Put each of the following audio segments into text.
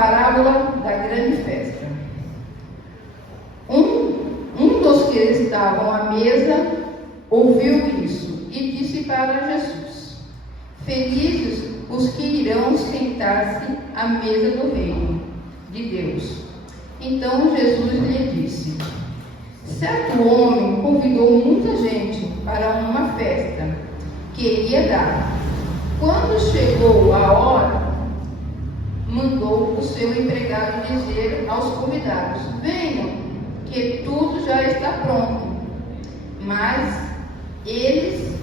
parábola da grande festa. Um dos que estavam à mesa ouviu isso e disse para Jesus: Felizes os que irão sentar-se à mesa do reino de Deus. Então Jesus lhe disse: Certo homem convidou muita gente para uma festa que ia dar. Quando chegou a hora, mandou o seu empregado dizer aos convidados: Venham, que tudo já está pronto. Mas eles,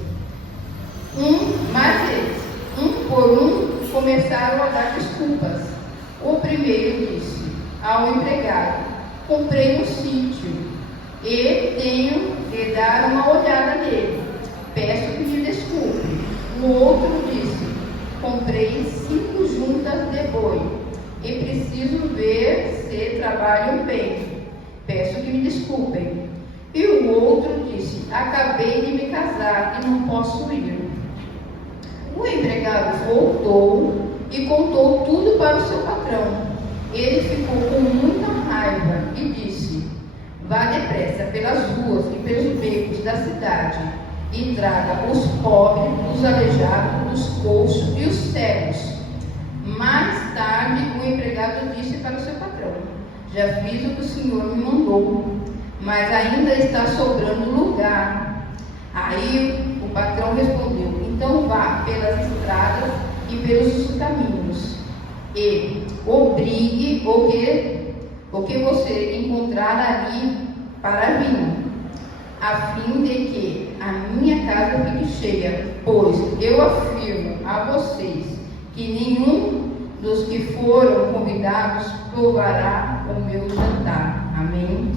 um por um, começaram a dar desculpas. O primeiro disse ao empregado: Comprei um sítio e tenho de dar uma olhada nele. Peço que me desculpe. O outro disse: Comprei 5 juntas de boi e preciso ver se trabalham bem. Peço que me desculpem. E o outro disse: Acabei de me casar e não posso ir. O empregado voltou e contou tudo para o seu patrão. Ele ficou com muita raiva e disse: Vá depressa pelas ruas e pelos becos da cidade e traga os pobres, os aleijados, os coxos e os cegos. Mais tarde, o empregado disse para o seu patrão: Já fiz o que o senhor me mandou, mas ainda está sobrando lugar. Aí o patrão respondeu: Então vá pelas estradas e pelos caminhos e obrigue o que você encontrar ali para vir, a fim de que a minha casa fique cheia, pois eu afirmo a vocês que nenhum dos que foram convidados provará o meu jantar. Amém?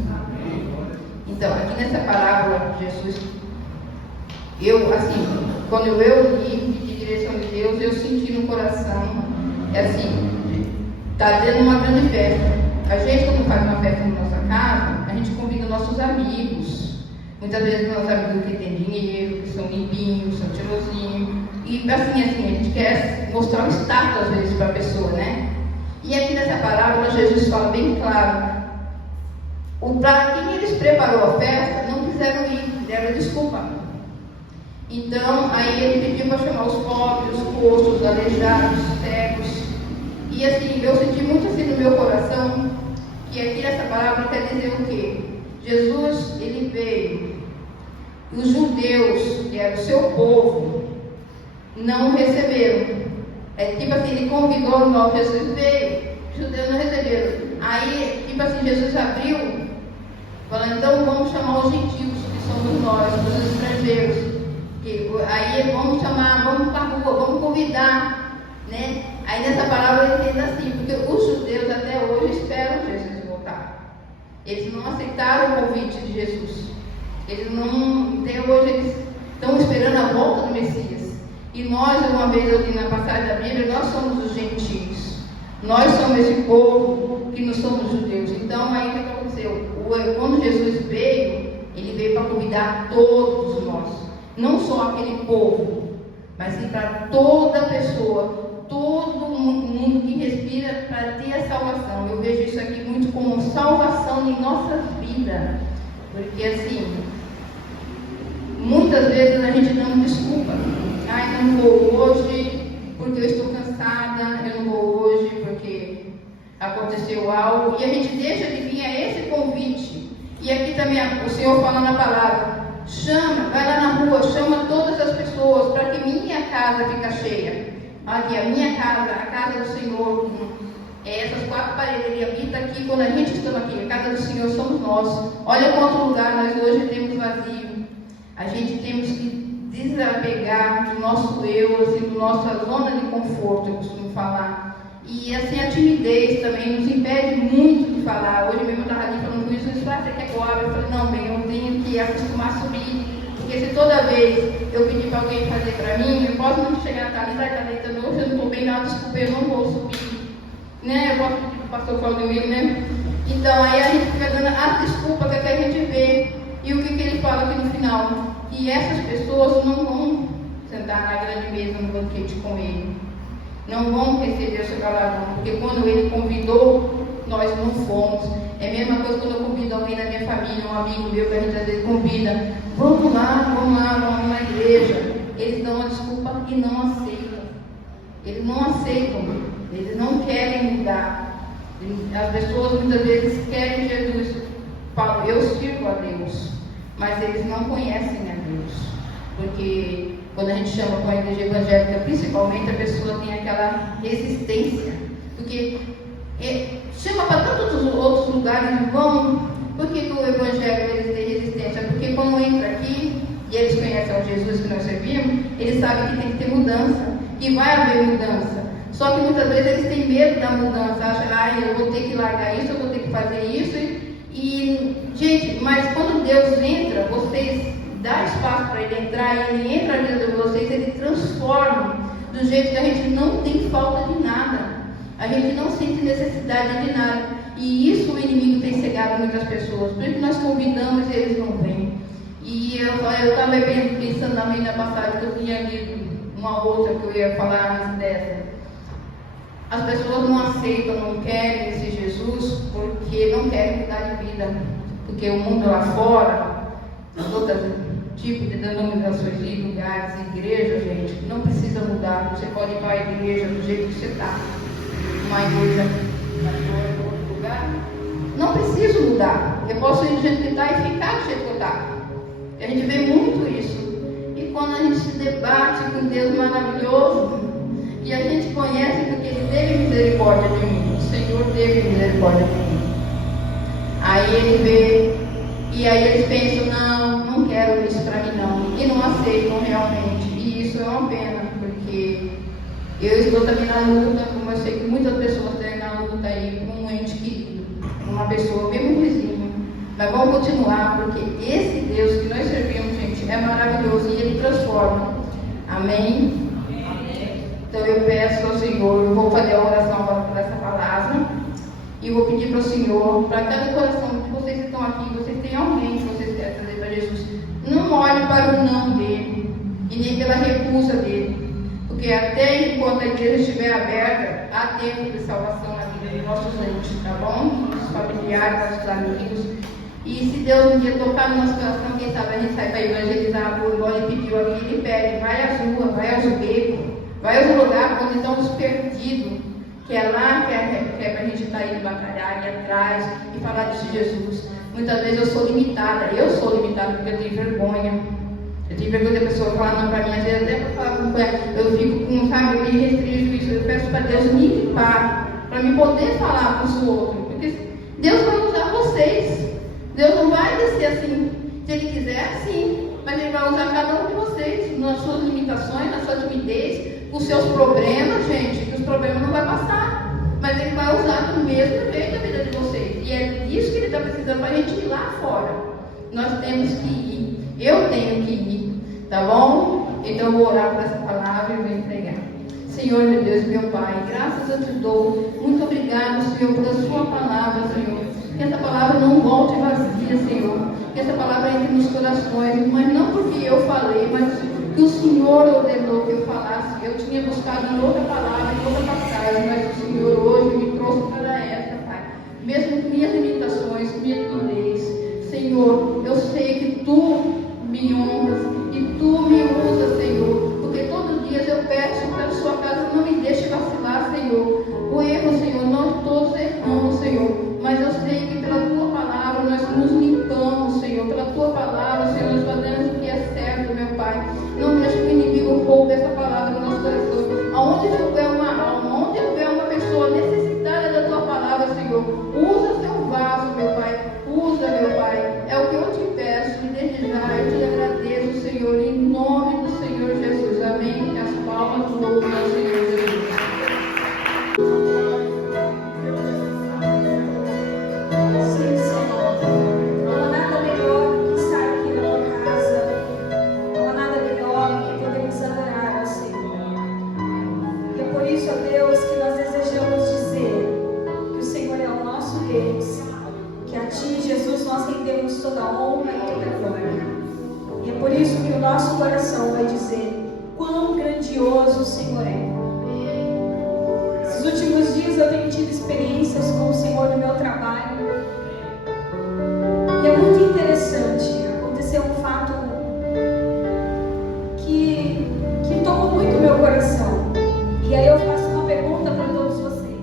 Então, aqui nessa parábola, Jesus, quando eu li de direção de Deus, eu senti no coração, está tendo uma grande festa. A gente, quando faz uma festa na nossa casa, a gente convida nossos amigos. Muitas vezes nossos amigos que têm dinheiro, que são limpinhos, são cheirosinhos. E assim, a gente quer mostrar o status, às vezes, para a pessoa, né? E aqui nessa parábola, Jesus fala bem claro. Para quem eles preparou a festa, não quiseram ir, deram desculpa. Então, aí ele pediu para chamar os pobres, os coxos, os aleijados, os cegos. E assim, eu senti muito assim no meu coração, que aqui nessa parábola quer dizer o quê? Jesus, ele veio, os judeus, que era o seu povo, não receberam. Tipo assim, ele convidou nós, Jesus veio, os judeus não receberam. Aí, tipo assim, Jesus abriu, falando: Então vamos chamar os gentios, que somos nós, os estrangeiros. Aí vamos chamar, vamos para a rua, vamos convidar, né? Aí nessa palavra eu entendo assim, porque os judeus até hoje esperam Jesus voltar. Eles não aceitaram o convite de Jesus. Eles não, até hoje eles estão esperando a volta do Messias. E nós, uma vez eu li na passagem da Bíblia, nós somos os gentios. Nós somos esse povo que não somos judeus. Então aí o que aconteceu? Quando Jesus veio, ele veio para convidar todos nós. Não só aquele povo, mas sim para toda pessoa, todo mundo que respira, para ter a salvação. Eu vejo isso aqui muito como salvação em nossas vidas. Porque assim, muitas vezes a gente não desculpa. Ai, não vou hoje porque eu estou cansada, eu não vou hoje porque aconteceu algo. E a gente deixa de vir a esse convite. E aqui também o Senhor fala na palavra: chama, vai lá na rua, chama todas as pessoas para que minha casa fique cheia. Aqui, a minha casa, a casa do Senhor, essas 4 paredes, Ele habita aqui. Quando a gente está aqui, a casa do Senhor somos nós. Olha quanto lugar nós hoje temos vazio. A gente temos que desapegar do nosso eu, assim, da nossa zona de conforto, eu costumo falar. E assim, a timidez também nos impede muito de falar. Hoje mesmo eu estava ali falando com isso, você quer que eu abra? Eu falei: não, bem, eu tenho que acostumar a subir. Porque se toda vez eu pedir para alguém fazer para mim, eu posso não chegar na Thalita, hoje eu não estou bem, não, desculpa, eu não vou subir. Né? Eu posso pedir para o pastor Claudemiro, né? Então aí a gente fica dando as desculpas que a gente vê. E o que ele fala aqui no final? Que essas pessoas não vão sentar na grande mesa no banquete com ele. não vão receber o seu galardão, porque quando Ele convidou, nós não fomos. É a mesma coisa quando eu convido alguém da minha família, um amigo meu, que a gente às vezes convida, vamos lá na igreja. Eles dão uma desculpa e não aceitam. Eles não aceitam, eles não querem mudar. As pessoas muitas vezes querem Jesus. Falam, eu sirvo a Deus, mas eles não conhecem a Deus. Porque quando a gente chama para a igreja evangélica, principalmente, a pessoa tem aquela resistência. Porque chama para tantos outros lugares e vão. Por que o evangelho eles têm resistência? Porque quando entra aqui e eles conhecem o Jesus que nós servimos, eles sabem que tem que ter mudança, que vai haver mudança. Só que muitas vezes eles têm medo da mudança, acham, eu vou ter que largar isso, eu vou ter que fazer isso. E gente, mas quando Deus entra, vocês dão espaço para Ele entrar, e Ele entra na vida de vocês, Ele transforma do jeito que a gente não tem falta de nada. A gente não sente necessidade de nada. E isso o inimigo tem cegado muitas pessoas. Por isso nós convidamos e eles não vêm. E eu estava pensando na minha passagem, que eu tinha lido uma outra que eu ia falar antes dessa. As pessoas não aceitam, não querem esse Jesus porque não querem mudar de vida. Porque o mundo lá fora, outros tipos de denominações e lugares, igrejas, gente, não precisa mudar. Você pode ir para a igreja do jeito que você está. Uma igreja em outro lugar. Não preciso mudar. Eu posso ir do jeito que está e ficar do jeito que eu está. A gente vê muito isso. E quando a gente se debate com Deus maravilhoso, e a gente conhece porque Ele teve misericórdia de mim, o Senhor teve misericórdia de mim. Aí Ele vê, e aí eles pensam, não quero isso para mim não. E não aceitam realmente. E isso é uma pena, porque eu estou também na luta, como eu sei que muitas pessoas estão na luta aí, com um ente querido, uma pessoa, mesmo um vizinho. Mas vamos continuar, porque esse Deus que nós servimos, gente, é maravilhoso e Ele transforma. Amém? Então eu peço ao Senhor, eu vou fazer a oração agora por essa palavra, e vou pedir para o Senhor, para cada coração que vocês que estão aqui, vocês têm alguém que vocês querem trazer para Jesus, não olhe para o não dele, e nem pela recusa dele, porque até enquanto a igreja estiver aberta, há tempo de salvação na vida de nossos entes, tá bom? Nossos familiares, nossos amigos. E se Deus um dia tocar no nosso coração, quem sabe a gente sai para evangelizar, igual Ele pediu aqui, Ele pede, vai às ruas, vai aos becos, vai aos lugares onde estão os perdidos, que é lá que é para a gente estar indo batalhar, ir atrás e falar de Jesus. Muitas vezes eu sou limitada porque eu tenho vergonha. Eu tenho vergonha da pessoa falar não para mim, às vezes até para falar com ela, eu fico com, sabe, eu me restringo isso, eu peço para Deus me limpar, para me poder falar para os outros, porque Deus vai usar vocês. Deus não vai descer assim, se Ele quiser, sim, mas Ele vai usar cada um de vocês, nas suas limitações, na sua timidez, com os seus problemas, gente, que os problemas não vão passar, mas Ele vai usar do mesmo jeito a vida de vocês, e é disso que Ele está precisando para a gente ir lá fora. Nós temos que ir, eu tenho que ir, tá bom? Então eu vou orar por essa palavra e vou entregar. Senhor, meu Deus, meu Pai, graças eu te dou, muito obrigado, Senhor, pela sua palavra, Senhor. Que essa palavra não volte vazia, Senhor. Que essa palavra entre nos corações, mas não porque eu falei, mas que o Senhor ordenou que eu falasse. Eu tinha buscado em outra palavra, em outra passagem, mas o Senhor hoje me trouxe para essa, Pai. Mesmo com minhas limitações, com minha timidez, Senhor, eu sei que Tu me honras e Tu me usas, Senhor. Porque todos os dias eu peço para a Sua casa, não me deixe vacilar, Senhor. O erro, Senhor, nós todos erramos, Senhor. Mas eu sei que pela Tua palavra nós nos limpamos, Senhor. Pela Tua palavra, Senhor, nós fazemos o que é certo, meu Pai. Não deixe que o inimigo roube essa palavra no nosso coração. Aonde houver uma alma, onde houver uma pessoa necessitada da Tua palavra, Senhor, usa seu vaso, meu Pai. Usa, meu Pai. É o que eu te peço e desde já eu te agradeço, Senhor, em nome do Senhor Jesus. Amém. Que as palmas louvam ao Senhor Jesus. Toda a honra e toda a glória. E é por isso que o nosso coração vai dizer quão grandioso o Senhor é. eu tenho tido experiências com o Senhor no meu trabalho. E é muito interessante. Aconteceu um fato que tocou muito o meu coração. E aí eu faço uma pergunta para todos vocês.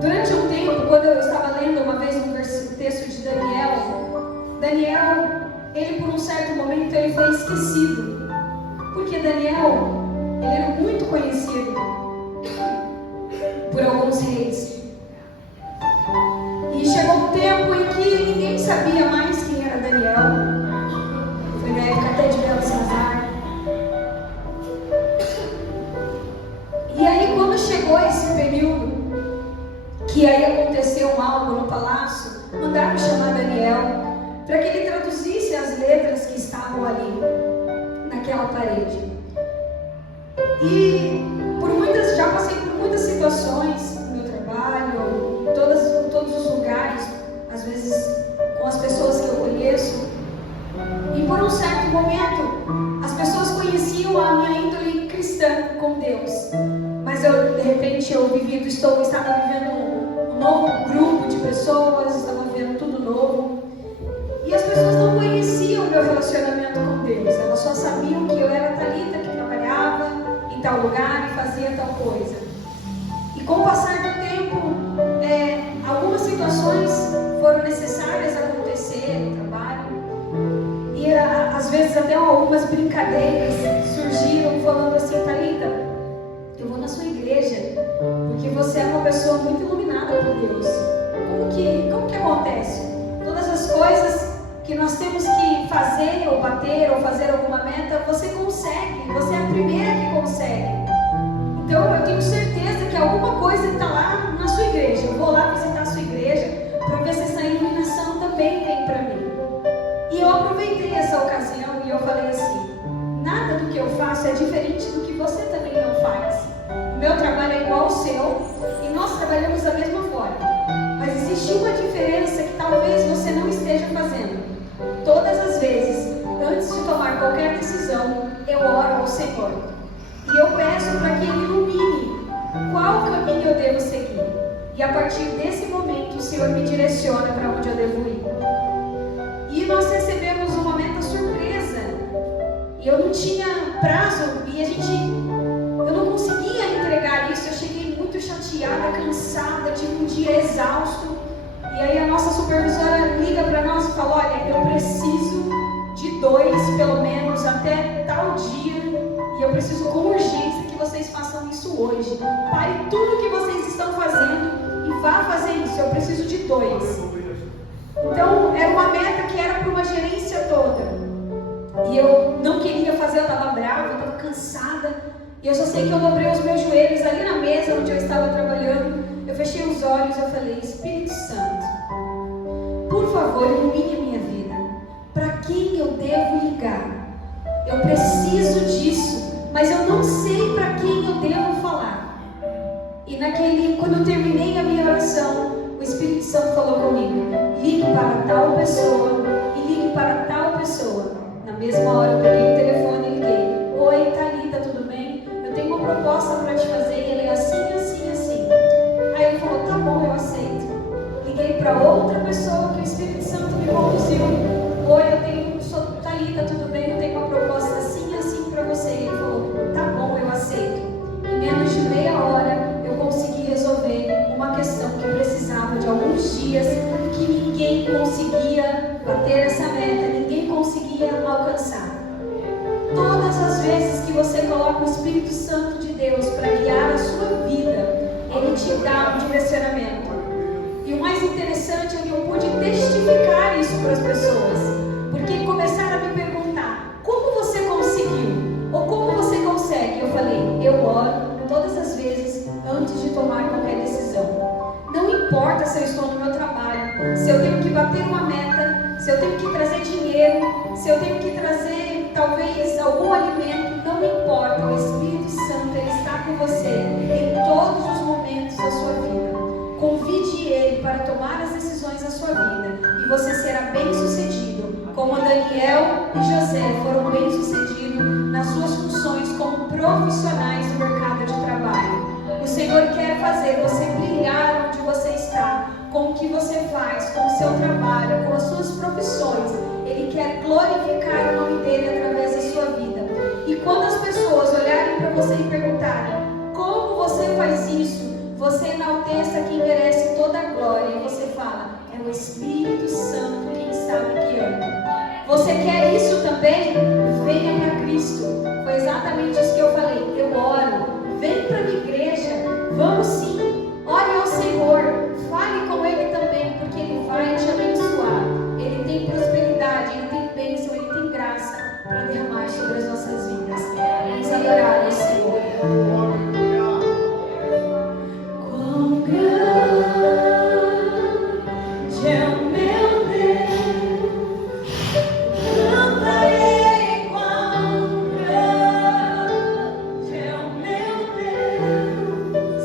Durante um tempo, quando eu estava lendo uma vez um texto de Daniel, ele por um certo momento ele foi esquecido. Porque Daniel, ele era muito conhecido por alguns reis. E chegou um tempo em que ninguém sabia mais quem era Daniel. Foi na época até de Belsazar. E aí quando chegou esse período, que aí aconteceu algo no palácio, mandaram chamar Daniel para que ele traduzisse as letras que estavam ali, naquela parede. E já passei por muitas situações no meu trabalho, em todos os lugares, às vezes com as pessoas que eu conheço. E por um certo momento, as pessoas conheciam a minha índole cristã com Deus. Mas eu, de repente, estava vivendo um novo grupo de pessoas, estava vivendo tudo novo. E as pessoas não conheciam o meu relacionamento com Deus. Elas só sabiam que eu era Thalita, que trabalhava em tal lugar e fazia tal coisa. E com o passar do tempo, algumas situações foram necessárias acontecer no trabalho. E às vezes até algumas brincadeiras surgiram falando assim: Thalita, eu vou na sua igreja porque você é uma pessoa muito iluminada por Deus. Como que acontece? Todas as coisas que nós temos que fazer ou bater ou fazer alguma meta, você consegue, você é a primeira que consegue. Então eu tenho certeza que alguma coisa está lá na sua igreja. Eu vou lá visitar a sua igreja para ver se essa iluminação também vem para mim. E eu aproveitei essa ocasião e eu falei assim: nada do que eu faço é diferente do que você também não faz. O meu trabalho é igual ao seu e nós trabalhamos da mesma forma. Mas existe uma diferença que talvez você não esteja fazendo. Todas as vezes, antes de tomar qualquer decisão, eu oro ao Senhor. E eu peço para que Ele ilumine qual caminho eu devo seguir. E a partir desse momento, o Senhor me direciona para onde eu devo ir. E nós recebemos uma meta surpresa. E eu não tinha prazo e eu não conseguia entregar isso. Eu cheguei muito chateada, cansada, tive um dia exausto. E aí a nossa supervisora liga para nós e fala: olha, eu preciso de 2 pelo menos até tal dia. E eu preciso com urgência que vocês façam isso hoje. Pare tudo que vocês estão fazendo e vá fazer isso. Eu preciso de 2. Então era uma meta que era para uma gerência toda. E eu não queria fazer, eu estava brava, eu estava cansada. E eu só sei que eu dobrei os meus joelhos ali na mesa onde eu estava trabalhando. Eu fechei os olhos e eu falei: Espírito Santo, por favor, ilumine a minha vida. Para quem eu devo ligar? Eu preciso disso, mas eu não sei para quem eu devo falar. E quando eu terminei a minha oração, o Espírito Santo falou comigo: ligue para tal pessoa e ligue para tal pessoa. Na mesma hora eu peguei o telefone e liguei: oi, Thalita, tudo bem? Eu tenho uma proposta para te fazer e ele é assim, assim, assim. Aí ele falou: tá bom, eu aceito. Liguei para outra pessoa que o Espírito Santo me conduziu: oi, sou Thalita, tudo bem? Eu tenho uma proposta assim, assim para você. E ele falou: tá bom, eu aceito. Em menos de meia hora eu consegui resolver uma questão que precisava de alguns dias, que ninguém conseguia bater essa meta, ninguém conseguia alcançar. Todas as vezes que você coloca o Espírito Santo de Deus para guiar a sua vida, Ele te dá um direcionamento. E o mais interessante é que eu pude testificar isso para as pessoas, porque começaram a me perguntar: como você conseguiu? Ou como você consegue? Eu falei: eu oro todas as vezes antes de tomar qualquer decisão. Não importa se eu estou no meu trabalho, se eu tenho que bater uma meta, se eu tenho que trazer dinheiro, se eu tenho que trazer talvez algum alimento, não importa. O Espírito Santo, Ele está com você em todos os momentos da sua vida. Convide Ele para tomar as decisões da sua vida e você será bem sucedido, como Daniel e José foram bem sucedidos nas suas funções como profissionais do mercado de trabalho. fazer você brilhar onde você está, com o que você faz, com o seu trabalho, com as suas profissões. Ele quer glorificar o nome dele através da sua vida. E quando as pessoas olharem para você e perguntarem como você faz isso, você enalteça quem merece toda a glória. E você fala: é o Espírito Santo quem sabe que ama. Você quer isso também? Venha para Cristo. Foi exatamente isso que eu falei. Eu oro. Vem para a minha igreja. Vamos sim. Ore ao Senhor. Fale com Ele também, porque Ele vai te abençoar. Ele tem prosperidade, Ele tem bênção, Ele tem graça para derramar sobre as nossas vidas. Vamos adorar ao Senhor. Quão grande é o meu Deus, cantarei quão grande é o meu Deus.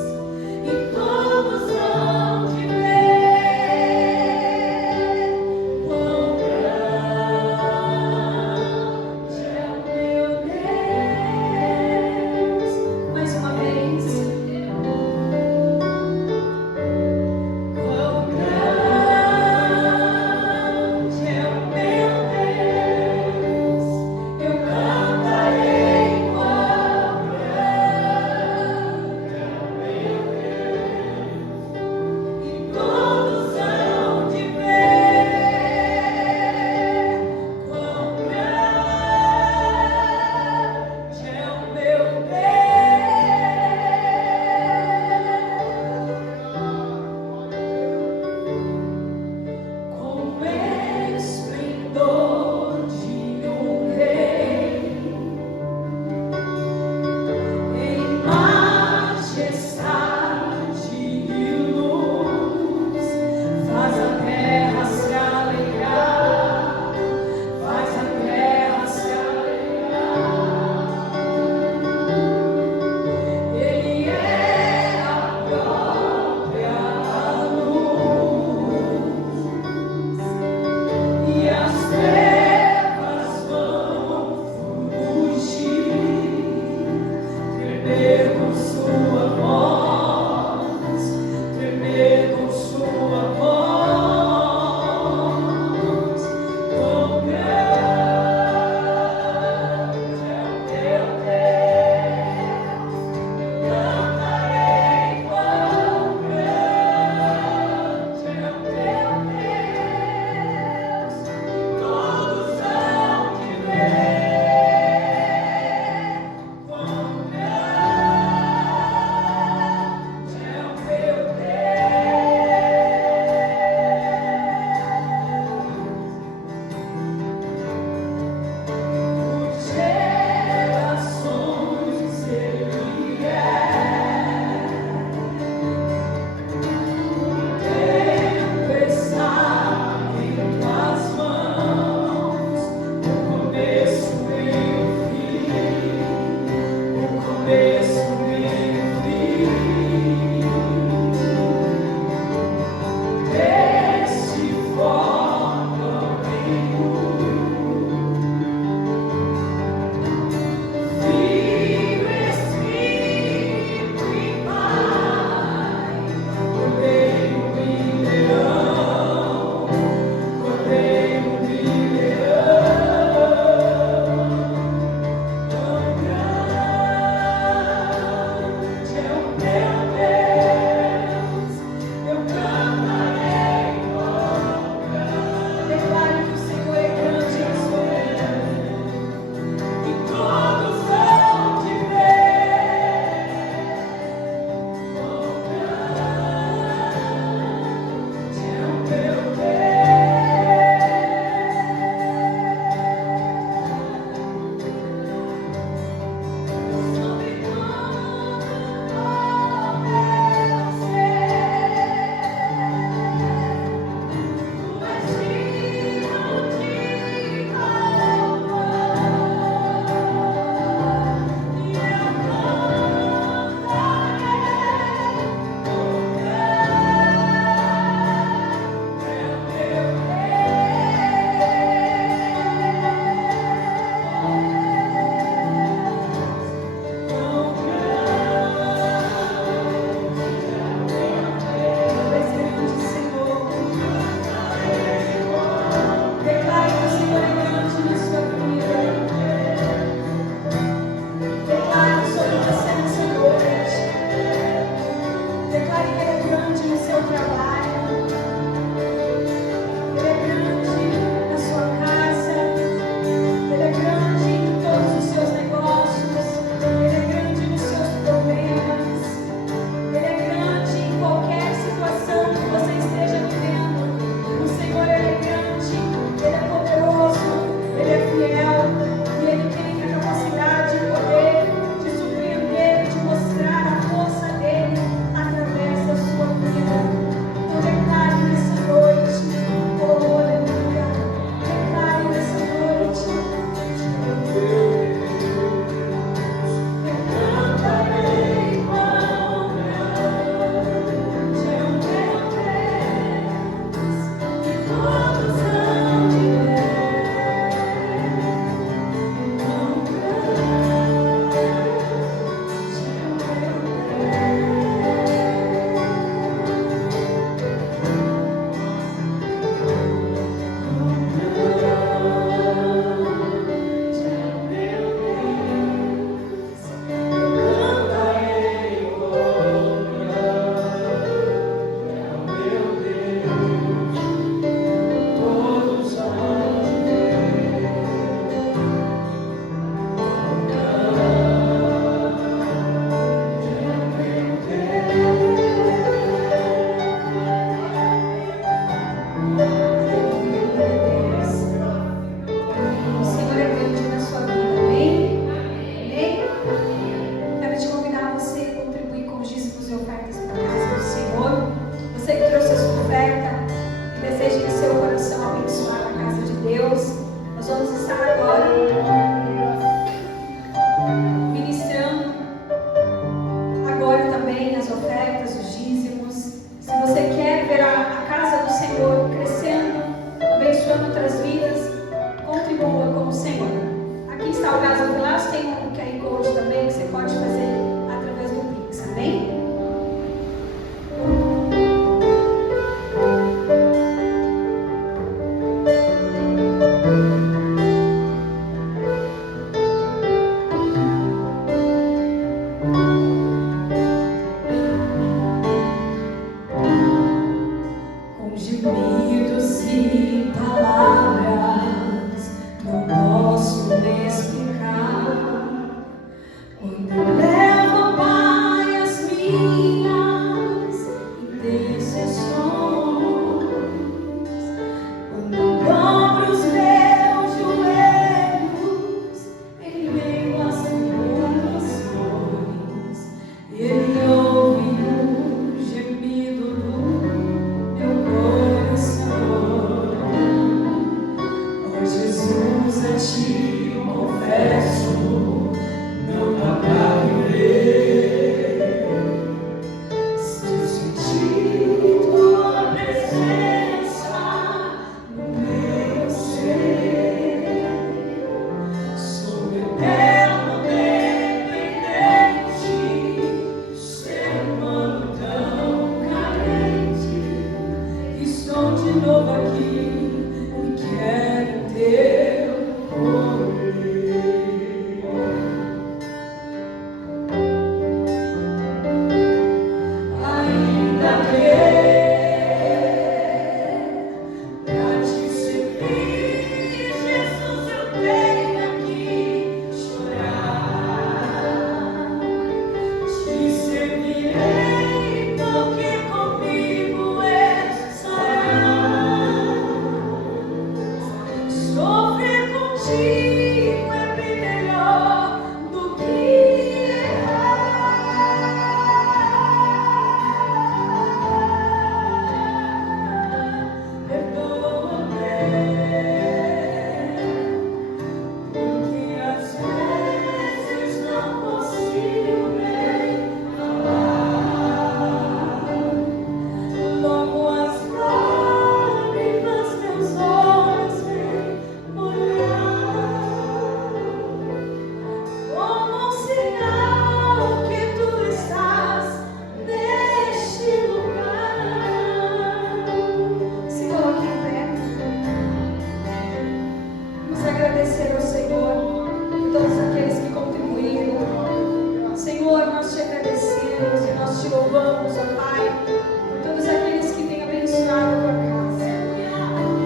louvamos, ó Pai, por todos aqueles que têm abençoado a tua casa,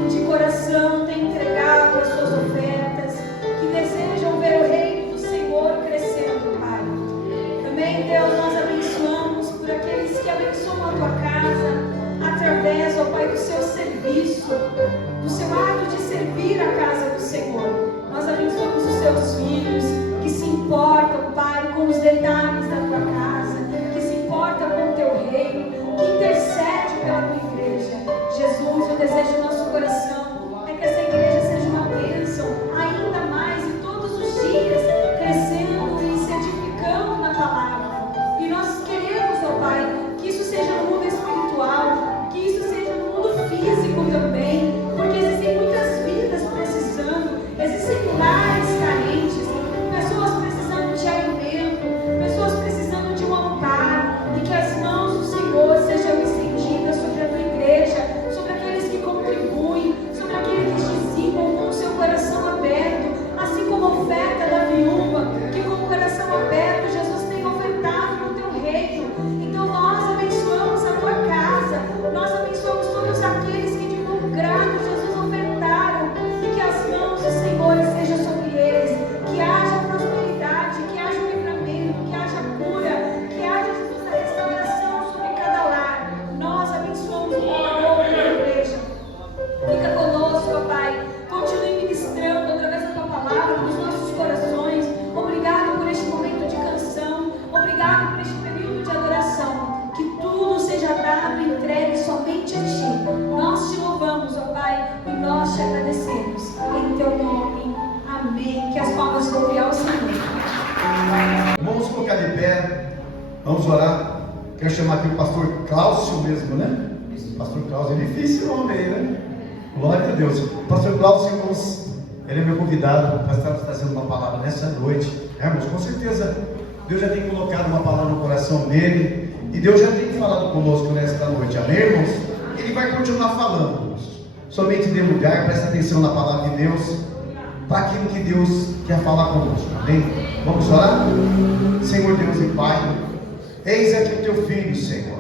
de coração têm entregado as suas ofertas, que desejam ver o reino do Senhor crescendo, Pai. Também, Deus, nós abençoamos por aqueles que abençoam a tua casa, através, ó Pai, do seu serviço, do seu ato de servir a casa do Senhor. Nós abençoamos os seus filhos, que se importam, Pai, com os detalhes da tua casa, que se importam com o teu reino, que intercede pela tua igreja. Jesus, o desejo do nosso coração é que essa igreja seja uma bênção, ainda mais, e todos os dias, crescendo e se edificando na palavra. E nós queremos, ó Pai, que isso seja no mundo espiritual, que isso seja no mundo físico também, porque existem muitas vidas precisando, existem lares carentes, pessoas precisando de alimento, pessoas precisando de um amparo, e que as mãos do Senhor sejam estendidas sobre a tua igreja, sobre aqueles que contribuem, sobre aqueles que dizimam com o seu coração aberto, assim como a oferta da viúva, que com o coração aberto Jesus tem ofertado no teu reino. Então nós abençoamos a tua casa, nós abençoamos todos aqueles que de bom grado Jesus ofertaram, e que as mãos do Senhor estejam sobre eles, que haja prosperidade, que haja livramento, que haja cura, que haja, Jesus, a restauração sobre cada lar. Nós abençoamos o teu amor pela igreja. Fica conosco, ó Pai, continue ministrando através da tua palavra nos nossos corações. Obrigado por este momento de canção, obrigado por este período de adoração, que tudo seja dado e entregue somente a ti. Nós te louvamos, ó Pai, e nós te agradecemos em teu nome. Amém. Que as palmas louvem ao Senhor. Vamos colocar de pé, vamos orar. Quero chamar aqui o pastor Cláudio mesmo, né? Pastor Cláudio, é difícil o nome aí, né? Glória a Deus. Pastor Cláudio, irmãos, ele é meu convidado para estar trazendo uma palavra nessa noite. Irmãos, com certeza Deus já tem colocado uma palavra no coração dele, e Deus já tem falado conosco nesta noite. Amém, irmãos? Ele vai continuar falando, irmãos. Somente dê lugar, presta atenção na palavra de Deus, para aquilo que Deus quer falar conosco. Amém? Vamos orar? Senhor Deus e Pai, eis aqui o teu filho, Senhor.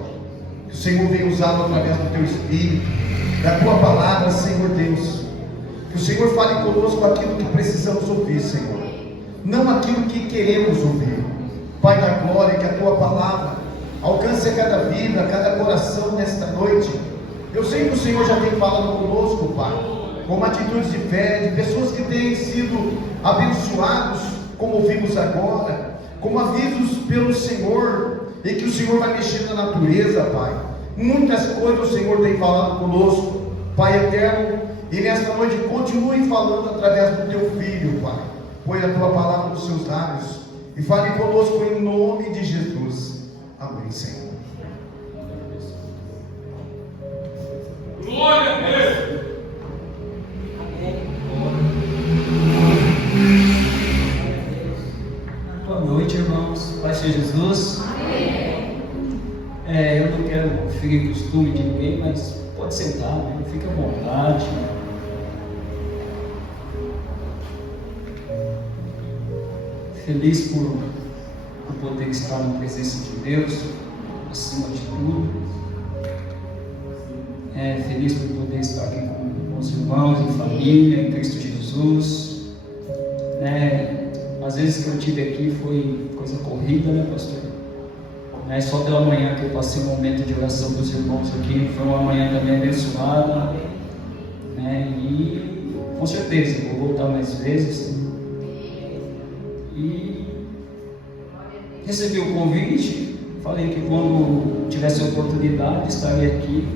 Que o Senhor venha usado através do teu Espírito, da tua palavra, Senhor Deus. Que o Senhor fale conosco aquilo que precisamos ouvir, Senhor, não aquilo que queremos ouvir. Pai da glória, que a tua palavra alcance a cada vida, a cada coração nesta noite. Eu sei que o Senhor já tem falado conosco, Pai, com atitudes de fé, de pessoas que têm sido abençoados, como ouvimos agora, como avisos pelo Senhor, e que o Senhor vai mexer na natureza, Pai. Muitas coisas o Senhor tem falado conosco, Pai eterno, e nesta noite continue falando através do teu filho, Pai. Põe a tua palavra nos seus lábios e fale conosco em nome de Jesus. Amém, Senhor. Glória a Deus. Boa noite, irmãos. Paz seja Jesus. Eu não quero ferir costume de ninguém, mas pode sentar, né? Fica à vontade. Feliz por poder estar na presença de Deus, acima de tudo. Feliz por poder estar aqui com os irmãos em família, em Cristo Jesus. Às vezes que eu tive aqui foi coisa corrida, né, pastor? Só pela manhã que eu passei um momento de oração para os irmãos aqui, foi uma manhã também abençoada, e com certeza vou voltar mais vezes. E recebi o convite, falei que quando tivesse a oportunidade estaria aqui.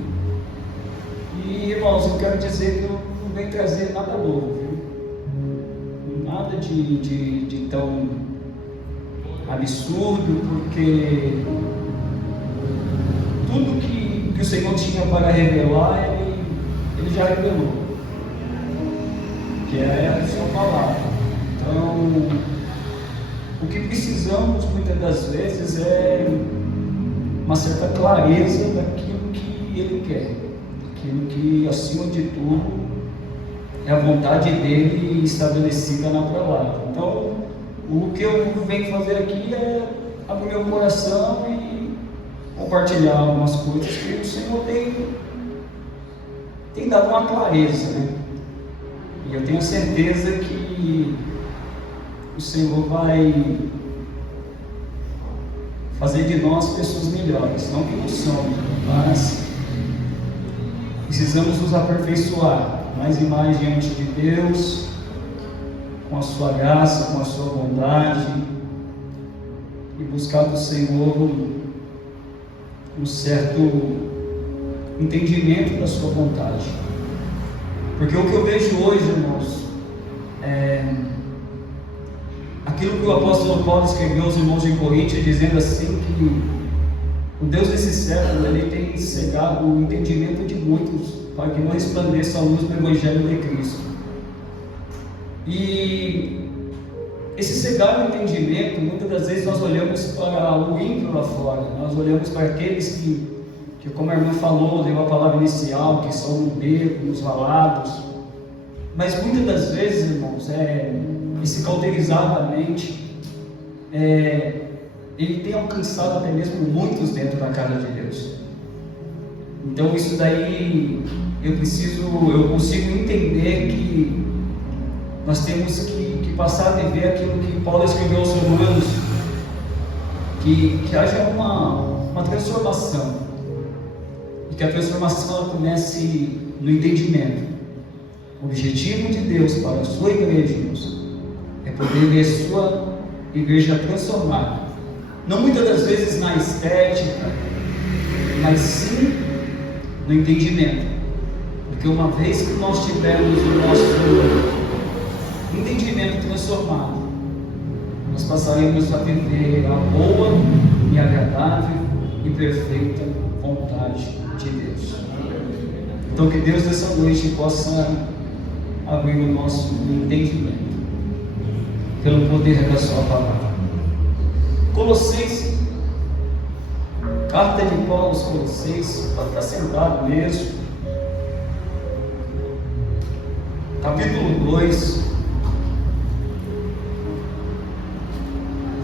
E irmãos, eu quero dizer que eu não venho trazer nada novo, viu? Nada de tão absurdo, porque tudo que o Senhor tinha para revelar, Ele já revelou, que é a sua palavra. Então, o que precisamos muitas das vezes é uma certa clareza daquilo que Ele quer, daquilo que, acima de tudo, é a vontade dEle estabelecida na palavra. Então, o que eu venho fazer aqui é abrir meu coração compartilhar algumas coisas que o Senhor tem dado uma clareza, né? E eu tenho certeza que o Senhor vai fazer de nós pessoas melhores, não que não somos, mas precisamos nos aperfeiçoar mais e mais diante de Deus, com a sua graça, com a sua bondade, e buscar do Senhor um certo entendimento da sua vontade. Porque o que eu vejo hoje, irmãos, é aquilo que o apóstolo Paulo escreveu aos irmãos de Coríntios, dizendo assim que o Deus desse século, ele tem cegado o entendimento de muitos, para que não resplandeça a luz do Evangelho de Cristo. E esse cegar o entendimento, muitas das vezes nós olhamos para o ímpio lá fora, nós olhamos para aqueles que como a irmã falou, deu a palavra inicial, que são no beco, nos valados, mas muitas das vezes, irmãos, esse cauterizar da mente, ele tem alcançado até mesmo muitos dentro da casa de Deus. Então isso daí, eu consigo entender que nós temos que passar a viver aquilo que Paulo escreveu aos Romanos, que haja uma transformação, e que a transformação ela comece no entendimento. O objetivo de Deus para a sua igreja, irmãos, é poder ver a sua igreja transformada, não muitas das vezes na estética, mas sim no entendimento, porque uma vez que nós tivermos o nosso entendimento transformado, nós passaremos a viver a boa e agradável e perfeita vontade de Deus. Então que Deus nessa noite possa abrir o nosso entendimento pelo poder da sua palavra. Colossenses, carta de Paulo aos Colossenses, pode estar sentado mesmo, capítulo 2,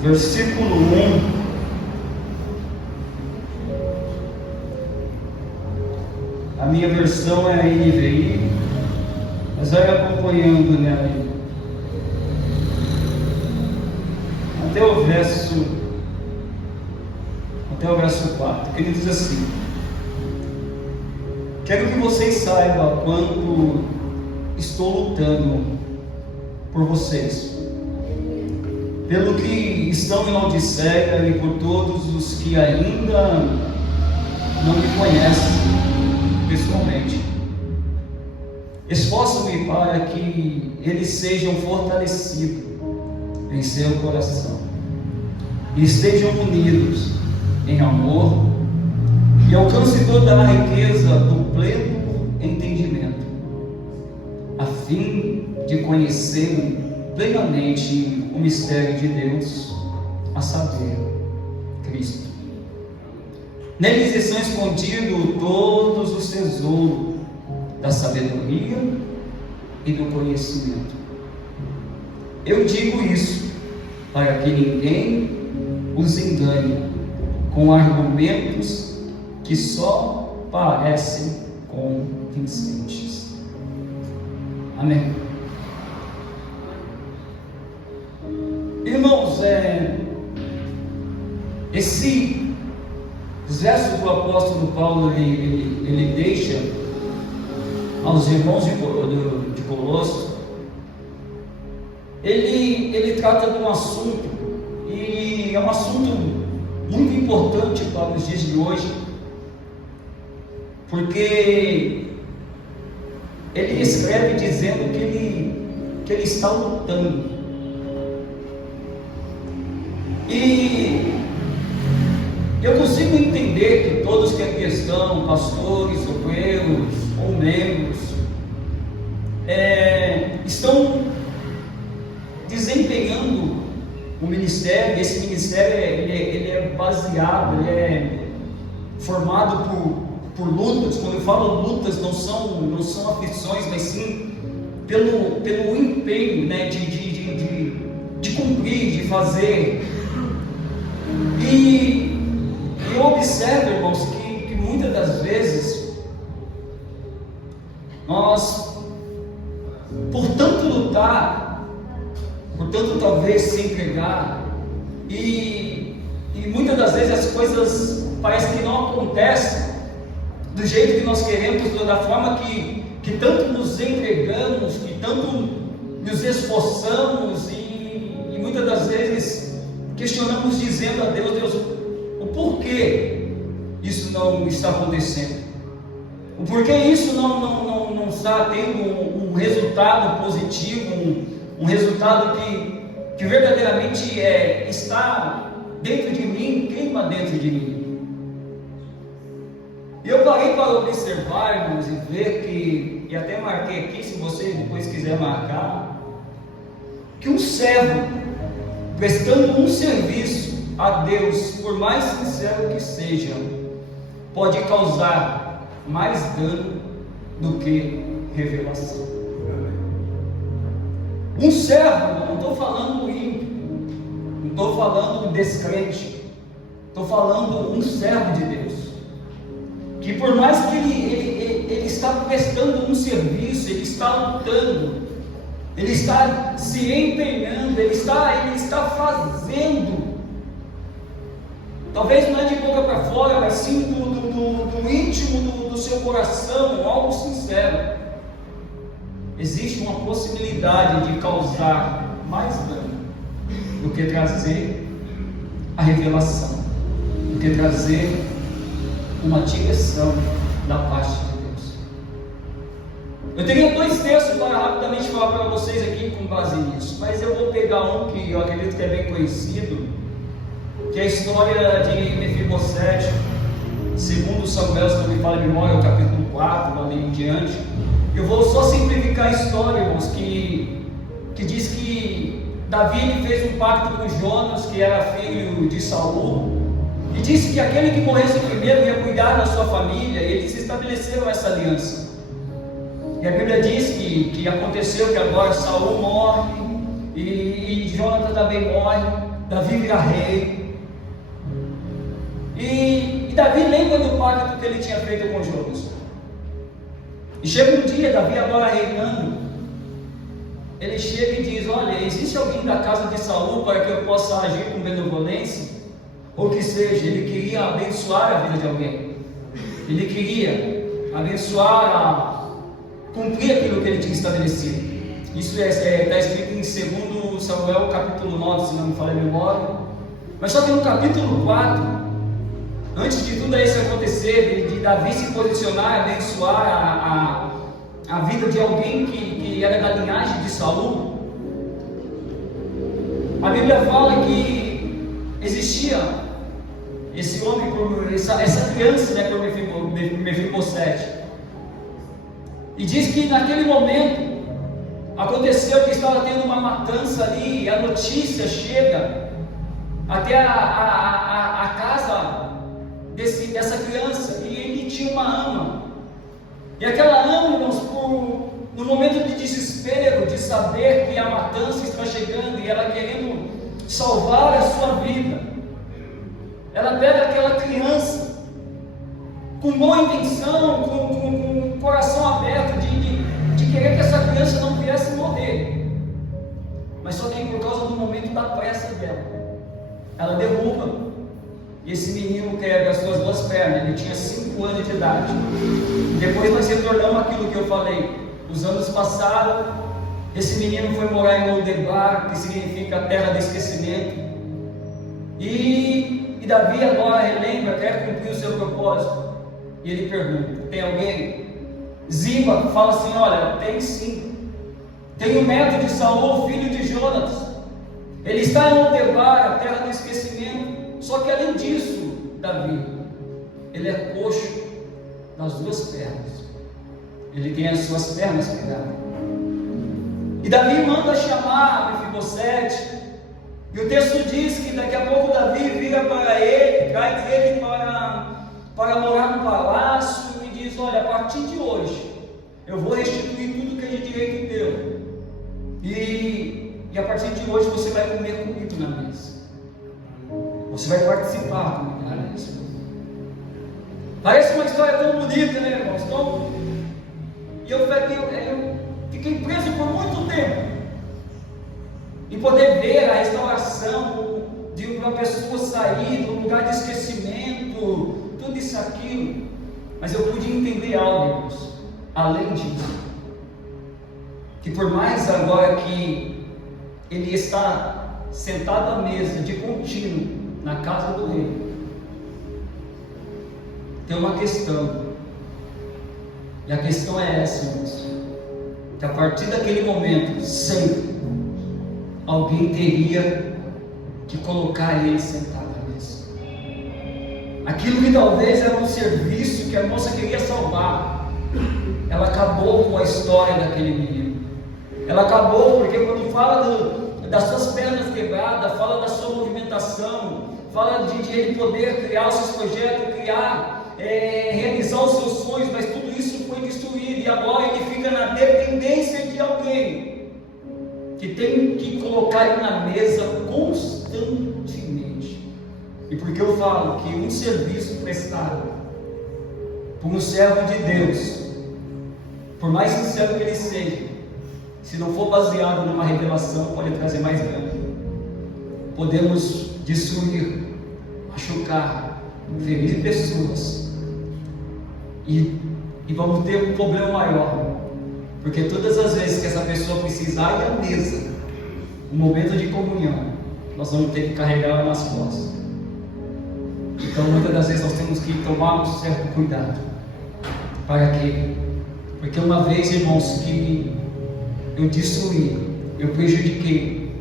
versículo 1. A minha versão é a NVI, mas vai acompanhando nela até o verso 4, que ele diz assim: quero que vocês saibam quando estou lutando por vocês, pelo que estão em Laodiceia e por todos os que ainda não me conhecem pessoalmente. Esforço-me para que eles sejam fortalecidos em seu coração e estejam unidos em amor e alcancem toda a riqueza do pleno entendimento, a fim de conhecerem plenamente o mistério de Deus, a saber, Cristo. Neles estão escondidos todos os tesouros da sabedoria e do conhecimento. Eu digo isso para que ninguém os engane com argumentos que só parecem convincentes. Amém. Irmãos, esse verso que o apóstolo Paulo ele deixa aos irmãos de Colossos, ele trata de um assunto, e é um assunto muito importante para os dias de hoje, porque ele escreve dizendo que ele está lutando. E eu consigo entender que todos que aqui estão, pastores, obreiros ou membros, estão desempenhando o ministério. Esse ministério ele é baseado, ele é formado por lutas. Quando eu falo lutas, não são aflições, mas sim pelo empenho, né, de cumprir, de fazer. E eu observo observa, irmãos, que muitas das vezes nós, por tanto lutar, por tanto talvez se entregar, e muitas das vezes as coisas parecem que não acontecem do jeito que nós queremos, da forma que tanto nos entregamos, que tanto nos esforçamos, e muitas das vezes questionamos, dizendo a Deus: Deus, o porquê isso não está acontecendo? O porquê isso não está tendo um resultado positivo, um resultado que verdadeiramente está dentro de mim, queima dentro de mim? E eu parei para observar, irmãos, e ver e até marquei aqui, se você depois quiser marcar, que um servo prestando um serviço a Deus, por mais sincero que seja, pode causar mais dano do que revelação. Um servo, não estou falando ímpio, não estou falando descrente, estou falando um servo de Deus, que por mais que ele está prestando um serviço, ele está lutando, ele está se empenhando, ele está fazendo, talvez não é de boca para fora, mas sim do íntimo do seu coração, algo sincero, existe uma possibilidade de causar mais dano do que trazer a revelação, do que trazer uma direção da parte de Deus. Eu teria 2 textos para rapidamente falar para vocês aqui com base nisso, mas eu vou pegar um que eu acredito que é bem conhecido, que é a história de Mefibosete, segundo Samuel, se não me falha a memória, o capítulo 4, ali em diante. Eu vou só simplificar a história, irmãos, que diz que Davi fez um pacto com Jonas, que era filho de Saul, e disse que aquele que morresse primeiro ia cuidar da sua família, e eles estabeleceram essa aliança. E a Bíblia diz que aconteceu que agora Saul morre, e Jonas também morre, Davi vira rei. E Davi lembra do pacto que ele tinha feito com Jonas. E chega um dia, Davi agora reinando, ele chega e diz: olha, existe alguém da casa de Saul para que eu possa agir com benevolência? Ou que seja, ele queria abençoar a vida de alguém, ele queria abençoar, cumprir aquilo que ele tinha estabelecido. Isso está escrito em 2 Samuel capítulo 9, se não me falha a memória. Mas só que no capítulo 4, antes de tudo isso acontecer, de Davi se posicionar, abençoar a vida de alguém que era da linhagem de Saul, a Bíblia fala que existia esse homem, essa criança, né, por Mefibosete, e diz que naquele momento aconteceu que estava tendo uma matança ali, e a notícia chega até a casa dessa criança, e ele tinha uma ama, e aquela ama, irmãos, no momento de desespero, de saber que a matança está chegando, e ela querendo salvar a sua vida, ela pega aquela criança com boa intenção, com o coração aberto de querer que essa criança não viesse morrer, mas só que por causa do momento da pressa dela, ela derruba, e esse menino quebra as suas 2 pernas. Ele tinha 5 anos de idade. Depois nós retornamos aquilo que eu falei. Os anos passaram, esse menino foi morar em Lodebar, que significa terra do esquecimento, e Davi agora relembra, quer cumprir o seu propósito, e ele pergunta: tem alguém? Ziba fala assim: olha, tem sim, tem o neto de Saul, filho de Jonas, ele está em Lodebar, a terra do esquecimento. Só que além disso, Davi, ele é coxo nas 2 pernas, ele tem as suas pernas quebradas. E Davi manda chamar Mefibosete, e o texto diz que daqui a pouco Davi vira para ele, traz ele para morar no palácio, e diz: olha, a partir de hoje eu vou restituir tudo que é de direito teu, e a partir de hoje você vai comer comigo na mesa, você vai participar comigo na mesa. Parece uma história tão bonita, né, irmãos? Então, e eu fiquei preso por muito tempo em poder ver a restauração de uma pessoa sair do lugar de esquecimento, tudo isso, aquilo. Mas eu pude entender algo, irmãos, além disso, que por mais agora que ele está sentado à mesa de contínuo na casa do rei, tem uma questão, e a questão é essa, irmãos, que a partir daquele momento, sempre alguém teria que colocar ele sentado à mesa. Aquilo que talvez era um serviço que a moça queria salvar, ela acabou com a história daquele menino. Ela acabou porque quando fala das suas pernas quebradas, fala da sua movimentação, fala de ele poder criar os seus projetos, realizar os seus sonhos, mas tudo isso foi destruído e agora ele fica na dependência de alguém que tem que colocar ele na mesa constantemente. E por que eu falo que um serviço prestado por um servo de Deus, por mais sincero que ele seja, se não for baseado numa revelação, pode trazer mais dano. Podemos destruir, machucar, ferir pessoas e vamos ter um problema maior, porque todas as vezes que essa pessoa precisar ir à mesa, um momento de comunhão, nós vamos ter que carregar ela nas costas. Então muitas das vezes nós temos que tomar um certo cuidado. Para quê? Porque uma vez, irmãos, que eu destruí, eu prejudiquei,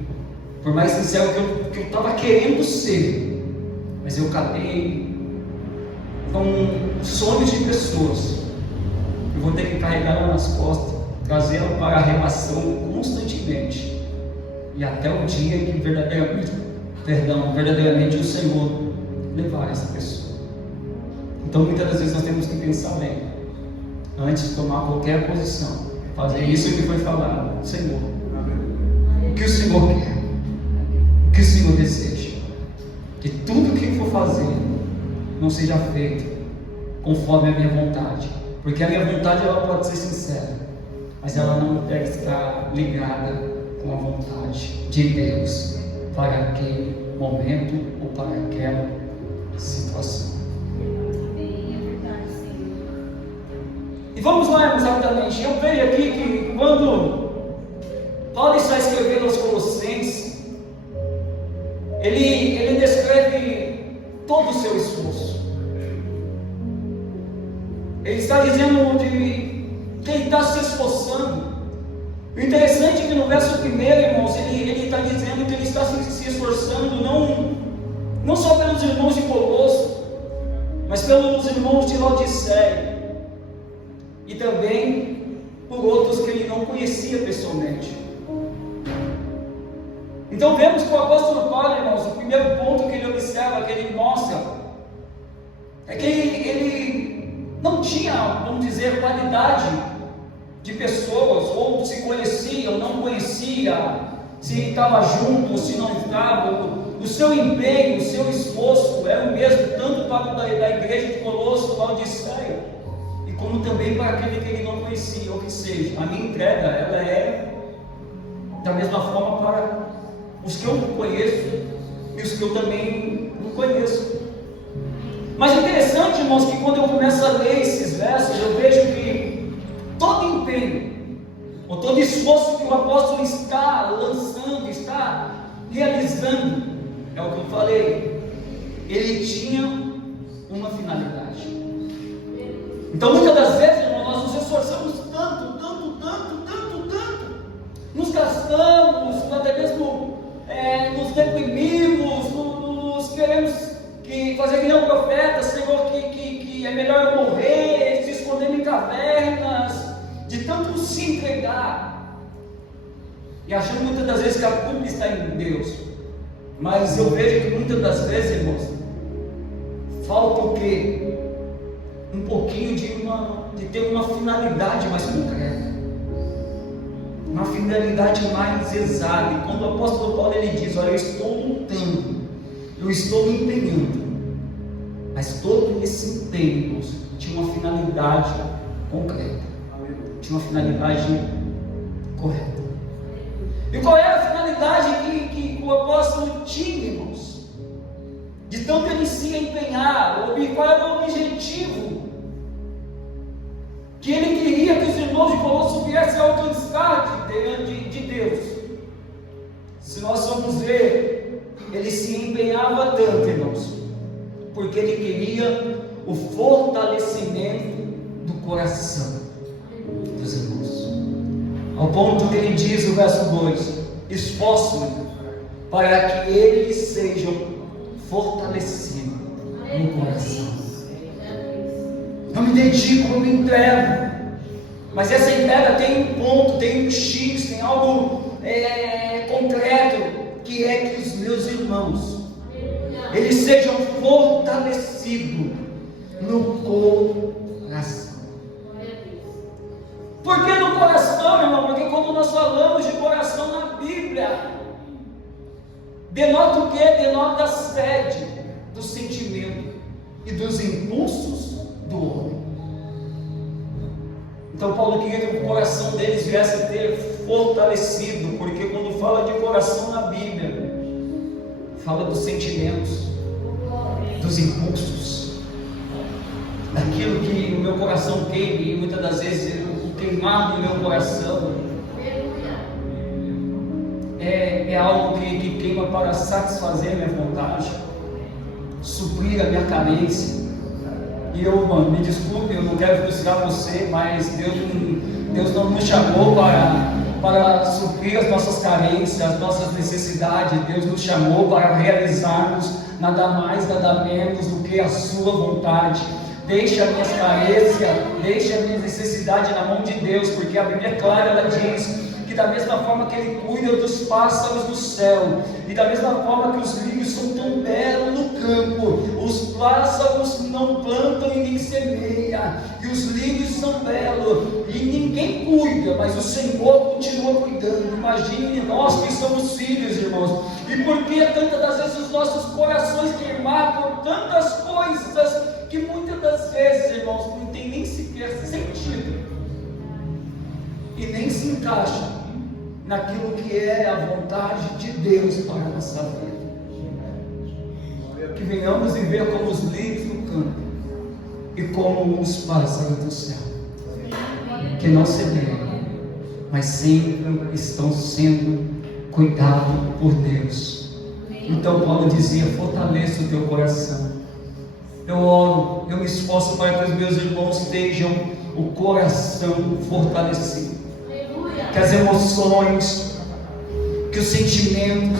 por mais sincero que eu estava querendo ser, mas eu acabei com sonhos de pessoas. Eu vou ter que carregar ela nas costas, trazê-la para a relação constantemente, e até o dia que verdadeiramente o Senhor levar essa pessoa. Então muitas das vezes nós temos que pensar bem, antes de tomar qualquer posição, fazer isso que foi falado. Senhor, o que o Senhor quer, o que o Senhor deseja, que tudo que for fazer não seja feito conforme a minha vontade, porque a minha vontade ela pode ser sincera, mas ela não deve estar ligada com a vontade de Deus para aquele momento ou para aquela situação. E vamos lá, irmãos, rapidamente. Eu vejo aqui que quando Paulo está escrevendo aos Colossenses, ele descreve todo o seu esforço. Ele está dizendo que ele está se esforçando. O interessante é que no verso 1, irmãos, ele está dizendo que ele está se esforçando não só pelos irmãos de Colosso, mas pelos irmãos de Laodiceia, e também por outros que ele não conhecia pessoalmente. Então vemos que o apóstolo Paulo, irmãos, o primeiro ponto que ele observa, que ele mostra, é que ele não tinha, vamos dizer, qualidade de pessoas, ou se conhecia ou não conhecia, se estava junto ou se não estava. O seu empenho, o seu esforço era o mesmo, tanto para da igreja de Colosso, Laodiceia, e como também para aquele que ele não conhecia, ou que seja, a minha entrega, ela é da mesma forma para os que eu conheço e os que eu também não conheço. Mas o interessante, irmãos, que quando eu começo a ler esses versos, eu vejo que todo empenho, ou todo esforço que o apóstolo está lançando, está realizando, é o que eu falei, ele tinha uma finalidade. Então muitas das vezes, irmão, nós nos esforçamos tanto, nos gastamos, até mesmo nos deprimimos, nos queremos fazer que nem um profeta, Senhor, que é melhor eu morrer, se esconder em cavernas, de tanto se entregar, e achando muitas das vezes que a culpa está em Deus. Mas eu vejo que muitas das vezes, irmãos, falta o quê? Um pouquinho de ter uma finalidade mais concreta, uma finalidade mais exata. E quando o apóstolo Paulo ele diz: olha, eu estou lutando, eu estou me empenhando, Mas todo esse empenho, irmãos, tinha uma finalidade concreta, tinha uma finalidade correta. E qual era a finalidade que o apóstolo tinha, irmãos? De tanto ele se empenhar, qual era o objetivo? Que ele queria que os irmãos de Colosso viessem ao alcançar de Deus. Se nós formos ver, ele se empenhava tanto, irmãos, porque ele queria o fortalecimento do coração dos irmãos. Ao ponto que ele diz no verso 2: esforço-me para que eles sejam fortalecidos no coração. Eu me dedico, eu me entrego, mas essa entrega tem um ponto, tem um X, tem algo concreto, que é que os meus irmãos, eles sejam fortalecidos no coração. Por que no coração, irmão? Porque quando nós falamos de coração na Bíblia, denota o quê? Denota a sede do sentimento e dos impulsos do homem. Então Paulo queria que o coração deles viesse a ter fortalecido, porque quando fala de coração na Bíblia, fala dos sentimentos, dos impulsos, daquilo que o meu coração queima, e muitas das vezes o queimar do meu coração é algo que queima para satisfazer a minha vontade, suprir a minha carência. E eu, me desculpe, eu não quero frustrar você, mas Deus não nos chamou para suprir as nossas carências, as nossas necessidades. Deus nos chamou para realizarmos nada mais, nada menos do que a sua vontade. Deixa as minhas carências, deixa a minha necessidade na mão de Deus, porque a Bíblia é clara, ela diz que da mesma forma que Ele cuida dos pássaros do céu, e da mesma forma que os lírios são tão belos no campo, os pássaros não plantam e nem semeiam, e os lírios são belos, e ninguém cuida, mas o Senhor continua cuidando. Imagine nós que somos filhos, irmãos, e por que tantas das vezes os nossos corações queimar por tantas coisas, que muitas das vezes, irmãos, não tem nem sequer sentido, e nem se encaixa naquilo que é a vontade de Deus para a nossa vida. Que venhamos viver como os lírios do campo e como os pássaros do céu, que não semeiam, mas sempre estão sendo cuidados por Deus. Então Paulo dizia: fortaleça o teu coração. Eu oro, eu me esforço para que os meus irmãos estejam o coração fortalecido, que as emoções, que os sentimentos,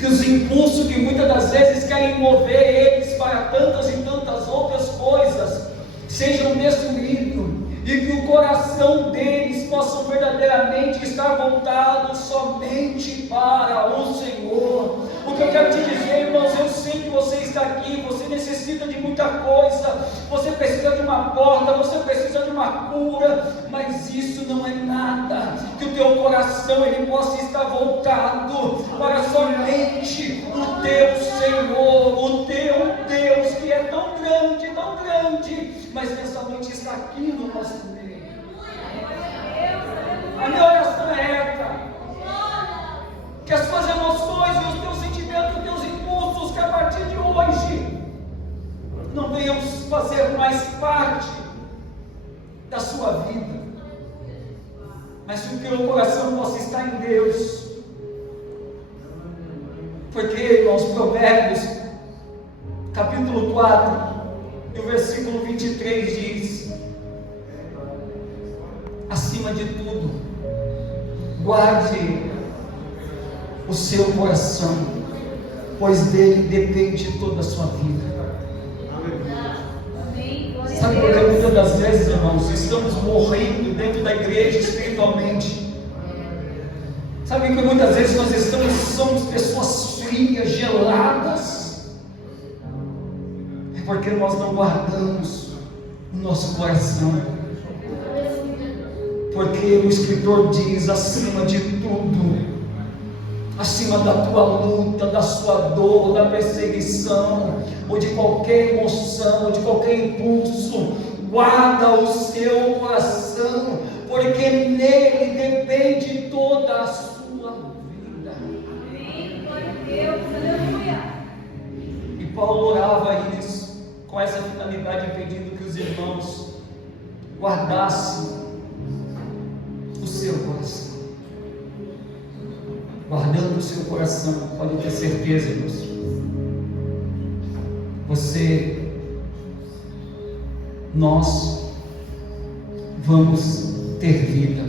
que os impulsos que muitas das vezes querem mover eles para tantas e tantas outras coisas sejam destruídos, e que o coração deles possa verdadeiramente estar voltado somente para o Senhor. O que eu quero te dizer, irmãos, eu sei que você está aqui, você necessita de muita coisa, você precisa de uma porta, você precisa de uma cura, mas isso não é nada. Que o teu coração ele possa estar voltado para somente o teu Senhor, o teu Deus, que é tão grande, mas nessa noite está aqui no nosso meio. A minha oração é essa: que as suas emoções e os teus sentimentos, os teus impulsos, que a partir de hoje não venham fazer mais parte da sua vida, mas que o teu coração possa estar em Deus. Porque, irmãos, Provérbios capítulo 4 e o versículo 23 diz: acima de tudo, guarde o seu coração, pois dele depende toda a sua vida. Sabe por que muitas das vezes, irmãos, estamos morrendo dentro da igreja espiritualmente? Sabe que muitas vezes nós somos pessoas frias, geladas? É porque nós não guardamos o nosso coração. Porque o escritor diz: acima de tudo, acima da tua luta, da sua dor, da perseguição, ou de qualquer emoção, ou de qualquer impulso. Guarda o seu coração, porque nele depende toda a sua vida. Amém. Glória a Deus. Aleluia. E Paulo orava isso, com essa finalidade, pedindo que os irmãos guardassem o seu coração. Guardando o seu coração, pode ter certeza, irmãos, nós vamos ter vida.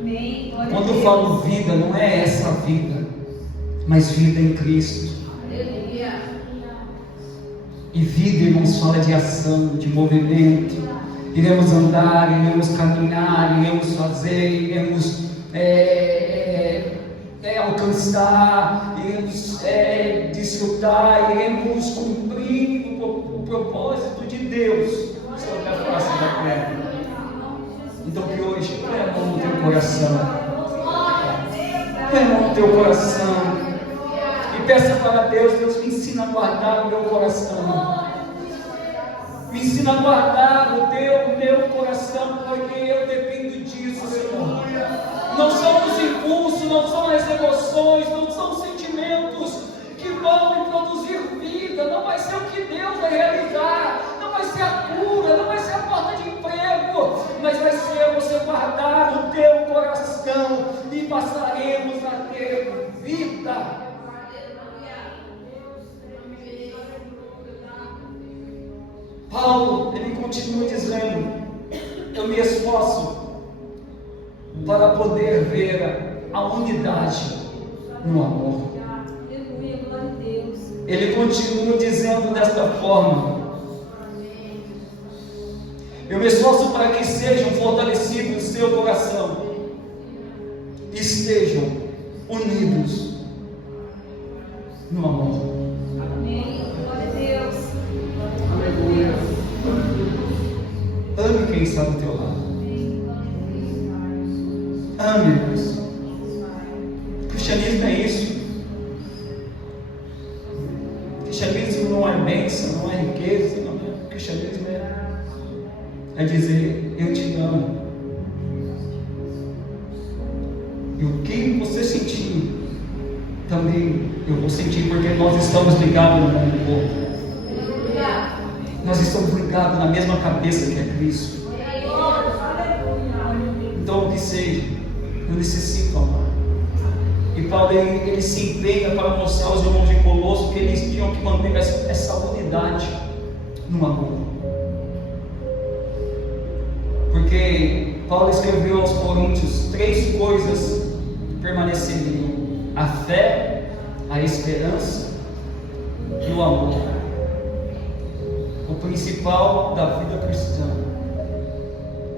Amém. Glória a Quando eu Deus. falo vida, não é essa vida, mas vida em Cristo. Aleluia. E vida, irmãos, fala de ação, de movimento. Iremos andar, iremos caminhar, iremos fazer, iremos alcançar, iremos desfrutar, iremos cumprir o propósito de Deus sobre a face da terra. Então que hoje, põe a mão no teu coração, põe a mão no teu coração e peça para Deus: Deus, me ensina a guardar o meu coração, me ensina a guardar o meu coração, porque eu dependo disso, Senhor. Não são os impulsos, não são as emoções, não são os sentimentos que vão me produzir vida. Não vai ser o que Deus vai realizar, não vai ser a cura, não vai ser a porta de emprego, mas vai ser você guardar o teu coração e passaremos a ter vida. Paulo, ele continua dizendo: eu me esforço para poder ver a unidade no amor. Aleluia, glória a Deus. Ele continua dizendo desta forma: eu me esforço para que sejam fortalecidos o seu coração, estejam unidos no amor. Amém, glória a Deus. Aleluia. Ame quem está do teu lado. Ame, irmãos. Cristianismo é isso. Cristianismo não é bênção, não é riqueza, não é. Cristianismo é dizer: eu te amo. E o que você sentir, também eu vou sentir, porque nós estamos ligados no mesmo corpo. Nós estamos ligados na mesma cabeça que é Cristo. Então, o que seja, eu necessito amar. E Paulo, ele se empenha para mostrar aos irmãos de Colosso que eles tinham que manter essa unidade no amor. Porque Paulo escreveu aos Coríntios 3 coisas que permaneceriam: a fé, a esperança e o amor. O principal da vida cristã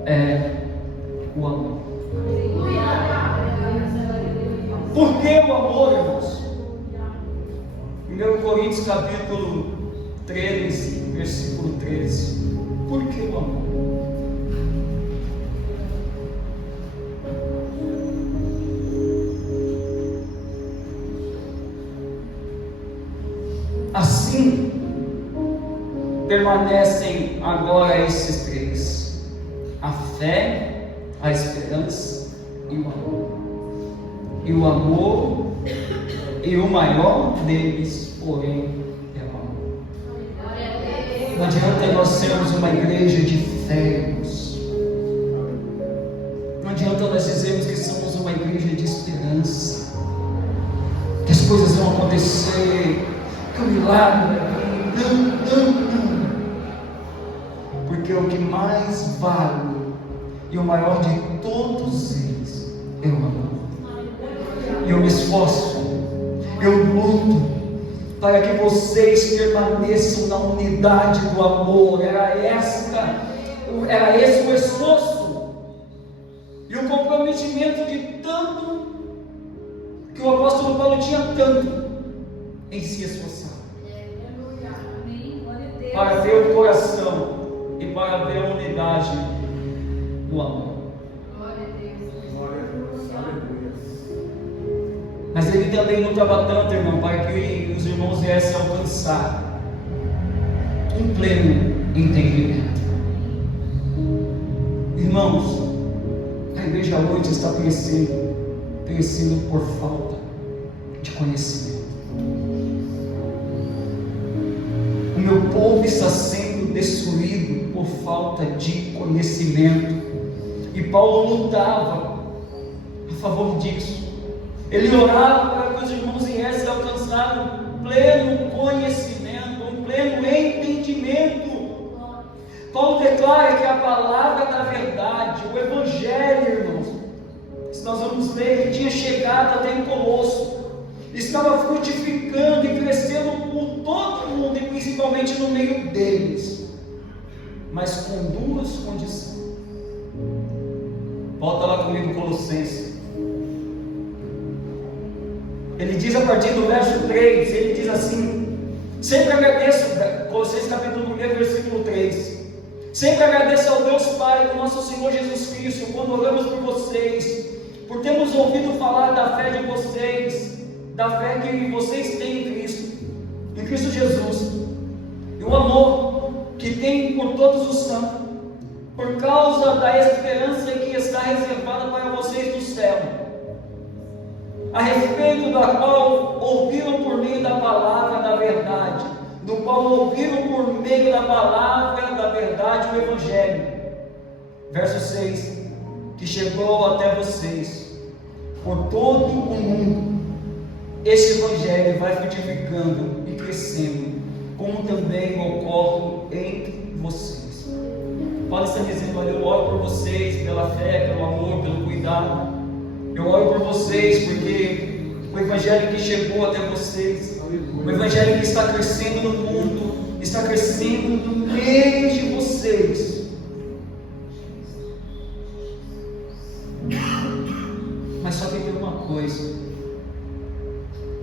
é o amor. Por que o amor, irmãos? 1 Coríntios capítulo 13, versículo 13. Por que o amor? Assim permanecem agora esses 3: a fé, a esperança e o amor. E o amor, e o maior deles, porém, é o amor. Não adianta nós sermos uma igreja de fé, irmãos. Não adianta nós dizermos que somos uma igreja de esperança, que as coisas vão acontecer, que o milagre vai vir. Não. Porque o que mais vale e o maior de todos eles é o amor. E eu me esforço, eu luto para que vocês permaneçam na unidade do amor. Era esse o esforço e o comprometimento de tanto que o apóstolo Paulo tinha tanto em se esforçar para ver o coração e para ver a unidade do amor. Mas Mas ele também lutava tanto, irmão, para que os irmãos viessem alcançar um pleno entendimento. Irmãos, a igreja hoje está perecendo por falta de conhecimento. O meu povo está sendo destruído por falta de conhecimento. E Paulo lutava a favor disso. Ele orava para que os irmãos viessem alcançar um pleno conhecimento, um pleno entendimento. Paulo declara que a palavra da verdade, o Evangelho, irmãos, se nós vamos ler, que tinha chegado até em Colosso, estava frutificando e crescendo por todo o mundo, e principalmente no meio deles, mas com duas condições. Volta lá comigo, Colossenses. Ele diz a partir do verso 3, ele diz assim: sempre agradeço, Colossenses capítulo 1, versículo 3, sempre agradeço ao Deus Pai do nosso Senhor Jesus Cristo, quando oramos por vocês, por termos ouvido falar da fé de vocês, da fé que vocês têm em Cristo Jesus, e o amor que tem por todos os santos, por causa da esperança que está reservada para vocês no céu, a respeito da qual ouviram por meio da palavra da verdade, do qual ouviram por meio da palavra da verdade o Evangelho. Verso 6, que chegou até vocês por todo o mundo. Esse Evangelho vai frutificando e crescendo, como também ocorre entre vocês. Paulo está dizendo: olha, eu oro por vocês pela fé, pelo amor, pelo cuidado. Eu oro por vocês porque o Evangelho que chegou até vocês, o Evangelho que está crescendo no mundo, está crescendo no meio de vocês. Mas só que tem uma coisa.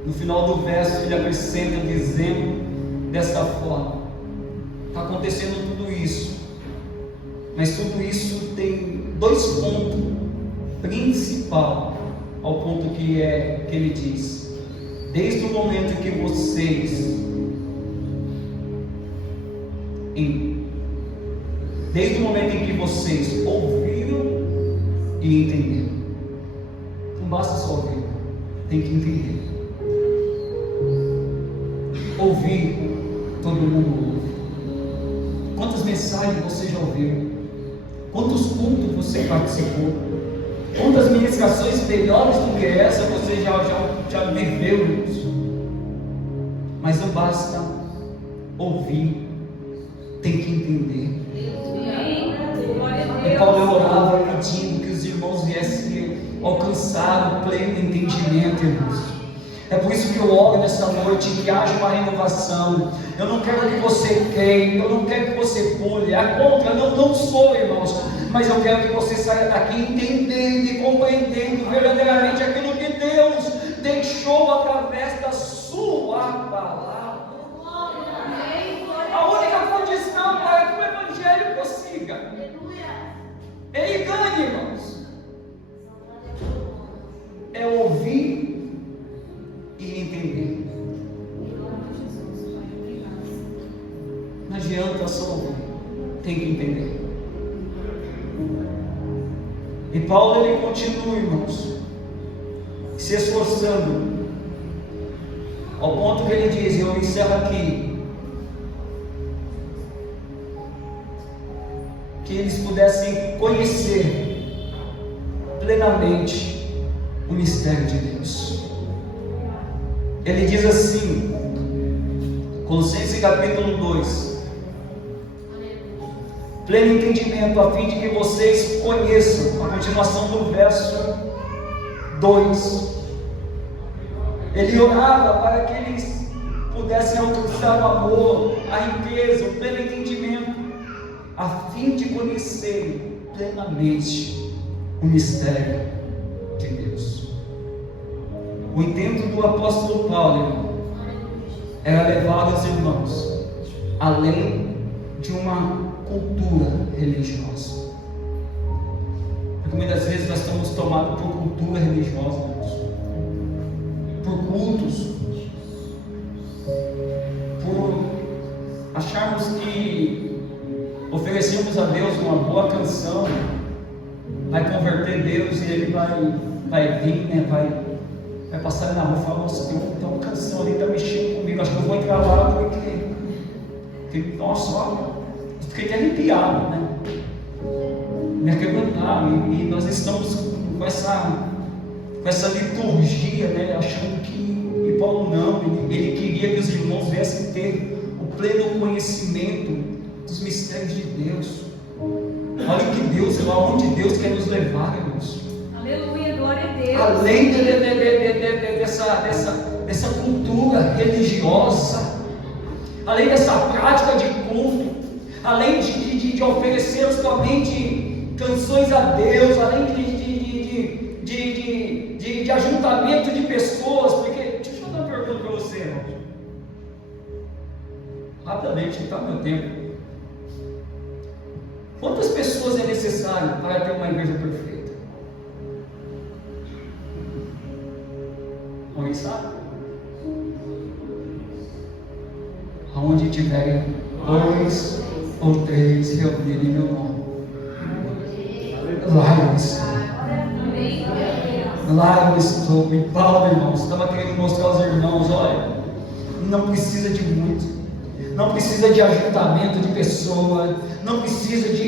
No final do verso ele acrescenta dizendo desta forma: está acontecendo tudo isso, mas tudo isso tem dois pontos principais ao ponto que ele diz: desde o momento que vocês desde o momento em que vocês ouviram e entenderam. Não basta só ouvir, tem que entender. Ouvir, todo mundo ouve. Quantas mensagens você já ouviu? Quantos cultos você participou? Quantas ministrações melhores do que essa você já viveu isso? Mas não basta ouvir, tem que entender. E Paulo orava pedindo que os irmãos viessem alcançar o pleno entendimento, irmãos. É por isso que eu oro nessa noite, que haja uma renovação. Eu não quero que você queime, eu não quero que você pule. A contra, não sou, irmãos. Mas eu quero que você saia daqui entendendo e compreendendo verdadeiramente aquilo que Deus deixou através da sua palavra. A única condição para que o Evangelho prossiga, ele ganha, irmãos, é ouvir e entender. Não adianta só ouvir, tem que entender. E Paulo ele continua, irmãos, se esforçando, ao ponto que ele diz, eu encerro aqui, que eles pudessem conhecer plenamente o mistério de Deus. Ele diz assim, Colossenses capítulo 2, pleno entendimento, a fim de que vocês conheçam, a continuação do verso 2, ele orava para que eles pudessem alcançar o amor, a riqueza, o pleno entendimento, a fim de conhecerem plenamente o mistério de Deus. O intento do apóstolo Paulo, irmão, era levar os irmãos além de uma cultura religiosa, porque muitas vezes nós estamos tomados por cultura religiosa, irmãos, por cultos, por acharmos que oferecemos a Deus uma boa canção vai converter Deus e Ele vai vir, né? Vai passar na rua e falar: nossa, tem uma canção ali que está mexendo comigo, acho que eu vou entrar lá porque nossa, olha, fiquei até arrepiado, né? Me arrebentaram, e nós estamos com essa liturgia, né? Achando que Paulo não, ele queria que os irmãos viessem ter o pleno conhecimento dos mistérios de Deus. Olha que Deus, aonde Deus quer nos levar, irmãos. Aleluia, glória a Deus. Além dessa cultura religiosa, além dessa prática de culto, além de oferecer somente canções a Deus, além de ajuntamento de pessoas, porque, deixa eu fazer uma pergunta para você, irmão. Rapidamente, está no meu tempo. Quantas pessoas é necessário para ter uma igreja perfeita? Alguém sabe? Aonde tiverem 2 ou 3 reunidos em meu nome, lá eu estou. Lá eu estou. E Paulo, irmãos, estava querendo mostrar aos irmãos: olha, não precisa de muito, não precisa de ajuntamento de pessoas, não precisa de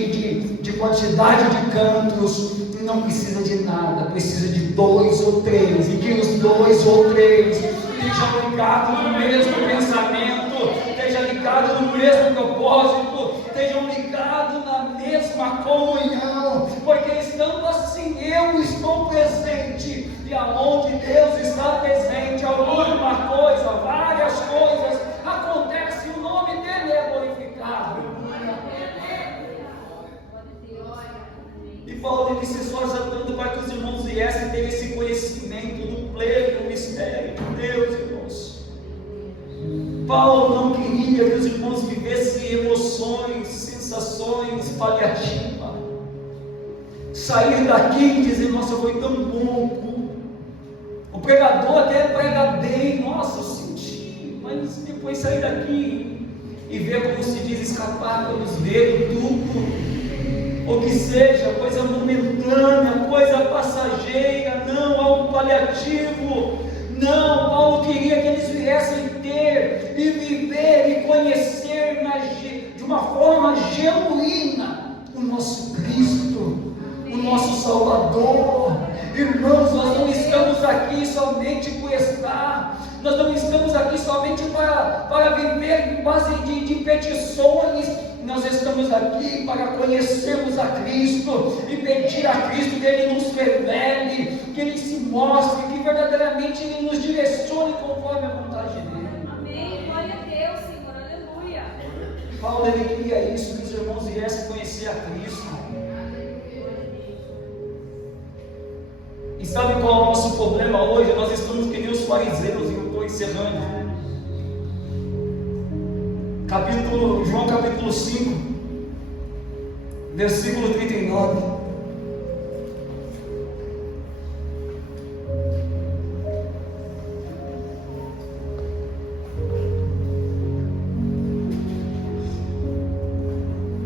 quantidade de cantos, não precisa de nada, precisa de 2 ou 3, e que os 2 ou 3 estejam ligados no mesmo pensamento, estejam ligados no mesmo propósito, estejam ligados na mesma comunhão, porque estando assim eu estou presente, e aonde Deus está presente, alguma coisa, várias coisas acontecem, o nome dele é glorificado. E Paulo ele se esforça tanto para que os irmãos viessem ter esse conhecimento do pleno mistério de Deus, irmãos. Paulo não queria que os irmãos vivessem emoções, sensações paliativas. Sair daqui e dizer: nossa, foi tão bom. O pregador até prega bem, nossa, eu senti, mas depois sair daqui e ver, como se diz, escapar pelos dedos tudo. Ou que seja coisa momentânea, coisa passageira, não algo paliativo. Não, Paulo queria que eles viessem ter e viver e conhecer de uma forma genuína o nosso Cristo, o nosso Salvador. Irmãos, nós não estamos aqui somente por estar, nós não estamos aqui somente para viver em base de petições. Nós estamos aqui para conhecermos a Cristo e pedir a Cristo que Ele nos revele, que Ele se mostre, que verdadeiramente Ele nos direcione conforme a vontade dEle. Amém, glória a Deus, Senhor, aleluia. Paulo ele queria isso, que os irmãos viessem conhecer a Cristo. E sabe qual é o nosso problema hoje? Nós estamos que nem os fariseus, e eu estou encerrando. João capítulo 5, versículo 39.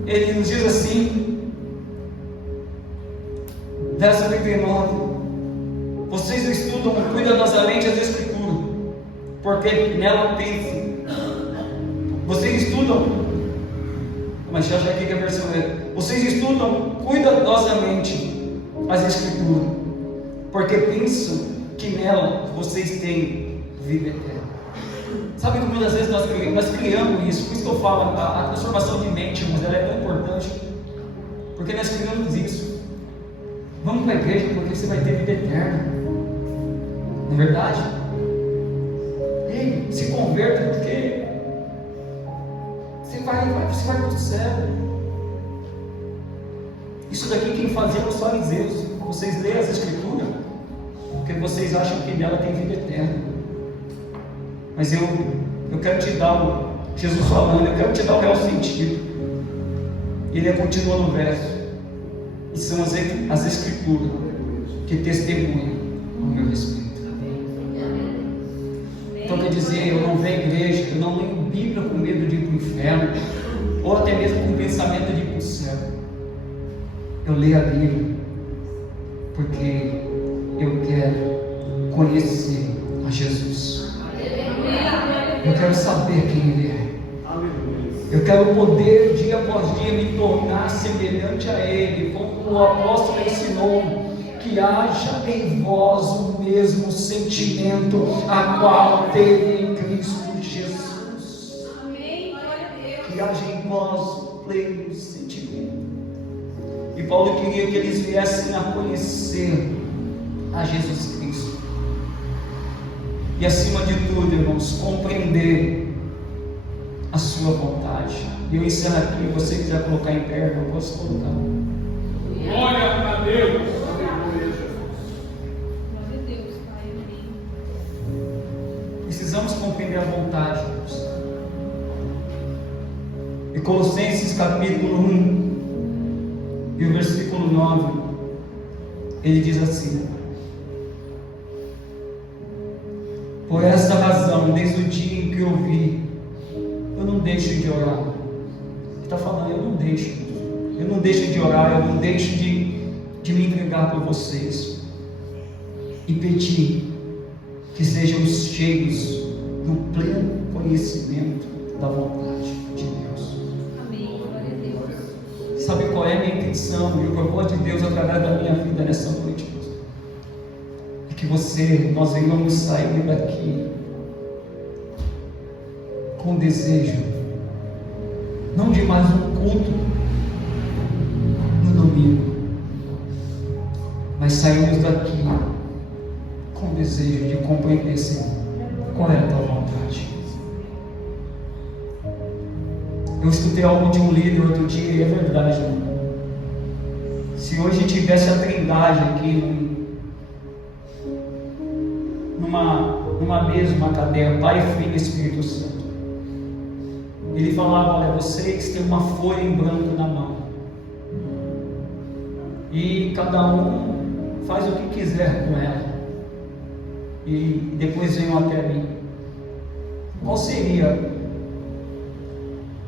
Ele nos diz assim, verso 39: vocês estudam cuidadosamente as Escrituras, porque nela pensam. Vocês estudam, mas já aqui que a versão é: vocês estudam cuidadosamente as Escrituras, porque pensam que nela vocês têm vida eterna. Sabe que muitas vezes nós criamos isso, por isso que eu falo, a transformação de mente, mas ela é tão importante, porque nós criamos isso. Vamos para a igreja porque você vai ter vida eterna, não é verdade? Ei, se converta porque você vai para o céu. Isso daqui quem fazia os fariseus. Vocês leem as Escrituras porque vocês acham que nela tem vida eterna. Mas eu quero te dar Jesus falando, eu quero te dar o real sentido. Ele continua no verso: e são as Escrituras que testemunham ao meu respeito. Então quer dizer, eu não venho à igreja, eu não leio Bíblia com medo de ir para o inferno, ou até mesmo com o pensamento de ir para o céu. Eu leio a Bíblia porque eu quero conhecer a Jesus. Eu quero saber quem Ele é. Eu quero poder, dia após dia, me tornar semelhante a Ele, como o apóstolo ensinou, que haja em vós o mesmo sentimento a qual teve em Cristo Jesus. Que haja em vós o pleno sentimento. E Paulo queria que eles viessem a conhecer a Jesus Cristo. E acima de tudo, irmãos, compreender a sua vontade. E eu encerro aqui. Se você quiser colocar em pé, eu posso colocar. Glória a Deus. Precisamos compreender a vontade, irmãos. E Colossenses capítulo 1 e o versículo 9, ele diz assim: por essa razão, desde o dia em que eu vi, eu não deixo de orar. Ele está falando, eu não deixo de orar, eu não deixo de me entregar por vocês e pedir que sejam cheios do pleno conhecimento da vontade de Deus. Amém. Glória a Deus. Sabe qual é a minha intenção e o propósito de Deus através da minha vida nessa noite? É que nós venhamos sair daqui com desejo, não de mais um culto no domingo, mas saímos daqui com desejo de compreender, Senhor, qual é a tua vontade. Eu escutei algo de um líder outro dia e é verdade, irmão. Se hoje tivesse a Trindade aqui numa mesa, uma cadeira, Pai, Filho e Espírito Santo, ele falava: olha, vocês têm uma folha em branco na mão e cada um faz o que quiser com ela, e depois venham até mim. Qual seria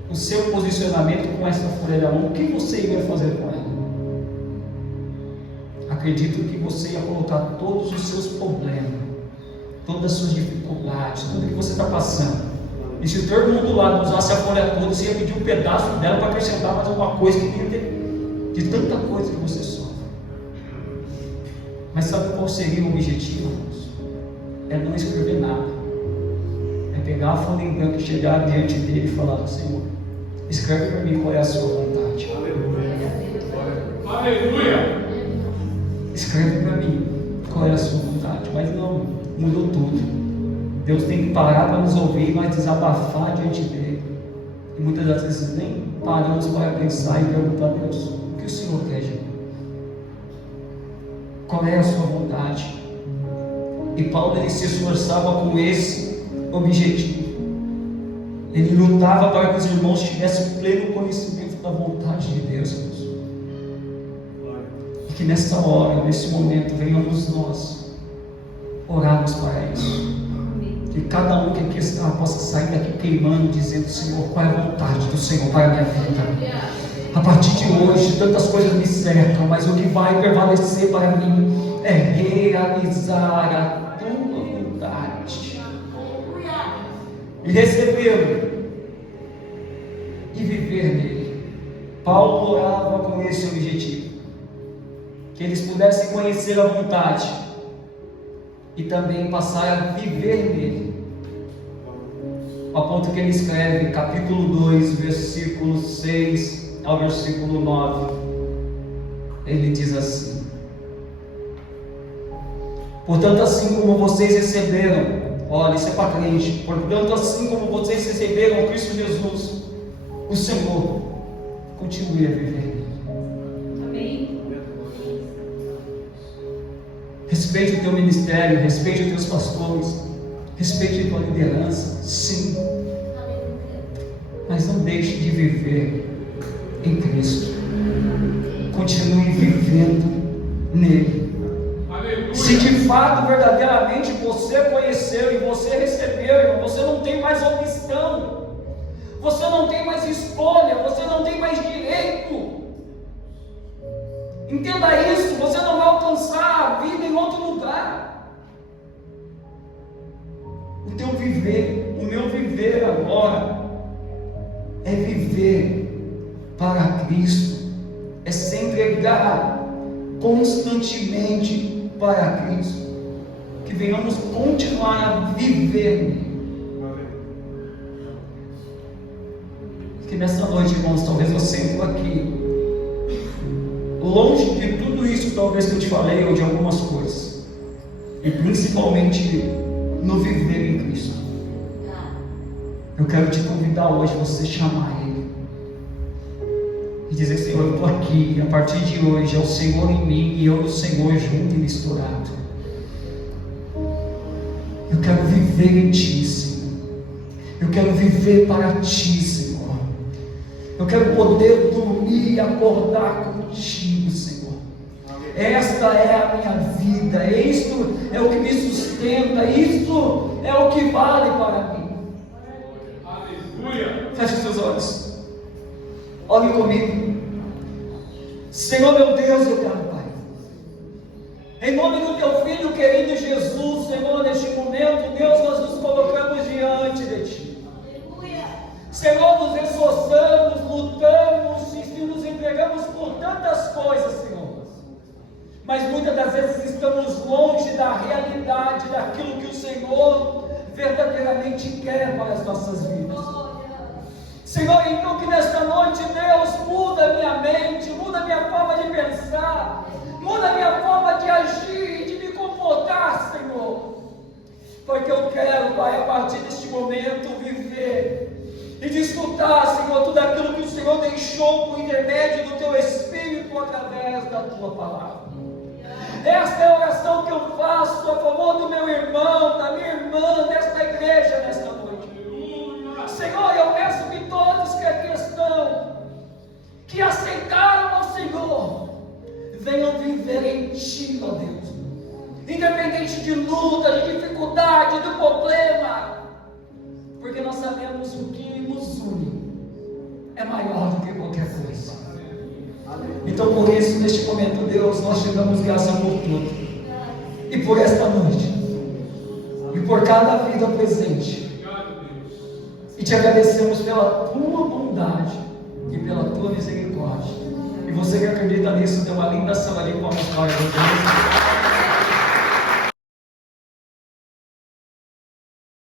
o seu posicionamento com essa folha na mão? O que você iria fazer com ela? Acredito que você ia colocar todos os seus problemas, todas as suas dificuldades, tudo que você está passando. E se todo mundo do lado usasse a folha toda, você ia pedir um pedaço dela para acrescentar mais alguma coisa que tem de tanta coisa que você sofre. Mas sabe qual seria o objetivo? É não escrever nada. É pegar a folha em branco e chegar diante dele e falar: Senhor, escreve para mim qual é a sua vontade. Aleluia. Escreve para mim qual é a sua vontade. Mas não, mudou tudo. Deus tem que parar para nos ouvir e nós desabafar diante dele. E muitas das vezes nem paramos para pensar e perguntar a Deus: o que o Senhor quer de mim? Qual é a sua vontade? E Paulo, ele se esforçava com esse objetivo. Ele lutava para que os irmãos tivessem pleno conhecimento da vontade de Deus, irmãos. E que nesta hora, nesse momento, venhamos nós orarmos para isso. Que cada um que aqui está possa sair daqui queimando, dizendo: Senhor, qual é a vontade do Senhor para a minha vida? A partir de hoje, tantas coisas me cercam, mas o que vai prevalecer para mim é realizar a tua vontade. E recebê-lo e viver nele. Paulo orava com esse objetivo, que eles pudessem conhecer a vontade e também passar a viver nele. A ponto que ele escreve, capítulo 2, versículo 6 ao versículo 9, ele diz assim: portanto, assim como vocês receberam, olha, isso é para crente, portanto, assim como vocês receberam Cristo Jesus, o Senhor, continue a viver nele. Amém. Respeite o teu ministério, respeite os teus pastores, respeite a tua liderança, sim, mas não deixe de viver em Cristo. Continue vivendo nele. Se de fato, verdadeiramente, você conheceu e você recebeu, irmão, você não tem mais opção, você não tem mais escolha, você não tem mais direito. Entenda isso, você não vai alcançar a vida em outro lugar. O teu viver, o meu viver agora, é viver para Cristo, é se entregar constantemente para Cristo, que venhamos continuar a viver nele. Que nessa noite, irmãos, talvez você entre aqui, longe de tudo isso, talvez que eu te falei, ou de algumas coisas, e principalmente no viver em Cristo. Eu quero te convidar hoje, você chamar Ele e dizer: Senhor, eu estou aqui, e a partir de hoje é o Senhor em mim e eu no Senhor junto e misturado. Eu quero viver em Ti, Senhor. Eu quero viver para Ti, Senhor. Eu quero poder dormir e acordar contigo, Senhor. Esta é a minha vida, isto é o que me sustenta, isto é o que vale para mim. Aleluia. Feche os seus olhos, olhe comigo. Senhor meu Deus, eu quero, Pai, em nome do Teu Filho querido Jesus, Senhor, neste momento, Deus, nós nos colocamos diante de Ti. Senhor, nos esforçamos, lutamos e nos entregamos por tantas coisas, Senhor, mas muitas das vezes estamos longe da realidade, daquilo que o Senhor verdadeiramente quer para as nossas vidas. Senhor, então que nesta noite, Deus, muda a minha mente, muda a minha forma de pensar, muda a minha forma de agir e de me comportar, Senhor, porque eu quero, Pai, a partir deste momento viver e desfrutar, Senhor, tudo aquilo que o Senhor deixou por intermédio do Teu Espírito através da Tua Palavra. Esta é a oração que eu faço a favor do meu irmão, da minha irmã, desta igreja nesta noite. Senhor, eu peço que todos que aqui estão, que aceitaram ao Senhor, venham viver em Ti, ó Deus, independente de luta, de dificuldade, de problema, porque nós sabemos o que nos une é maior do que qualquer coisa. Então, por isso, neste momento, Deus, nós te damos graça por tudo, e por esta noite, e por cada vida presente, e te agradecemos pela Tua bondade e pela Tua misericórdia. E você que acredita nisso, dê uma linda salva ali com a glória de Deus.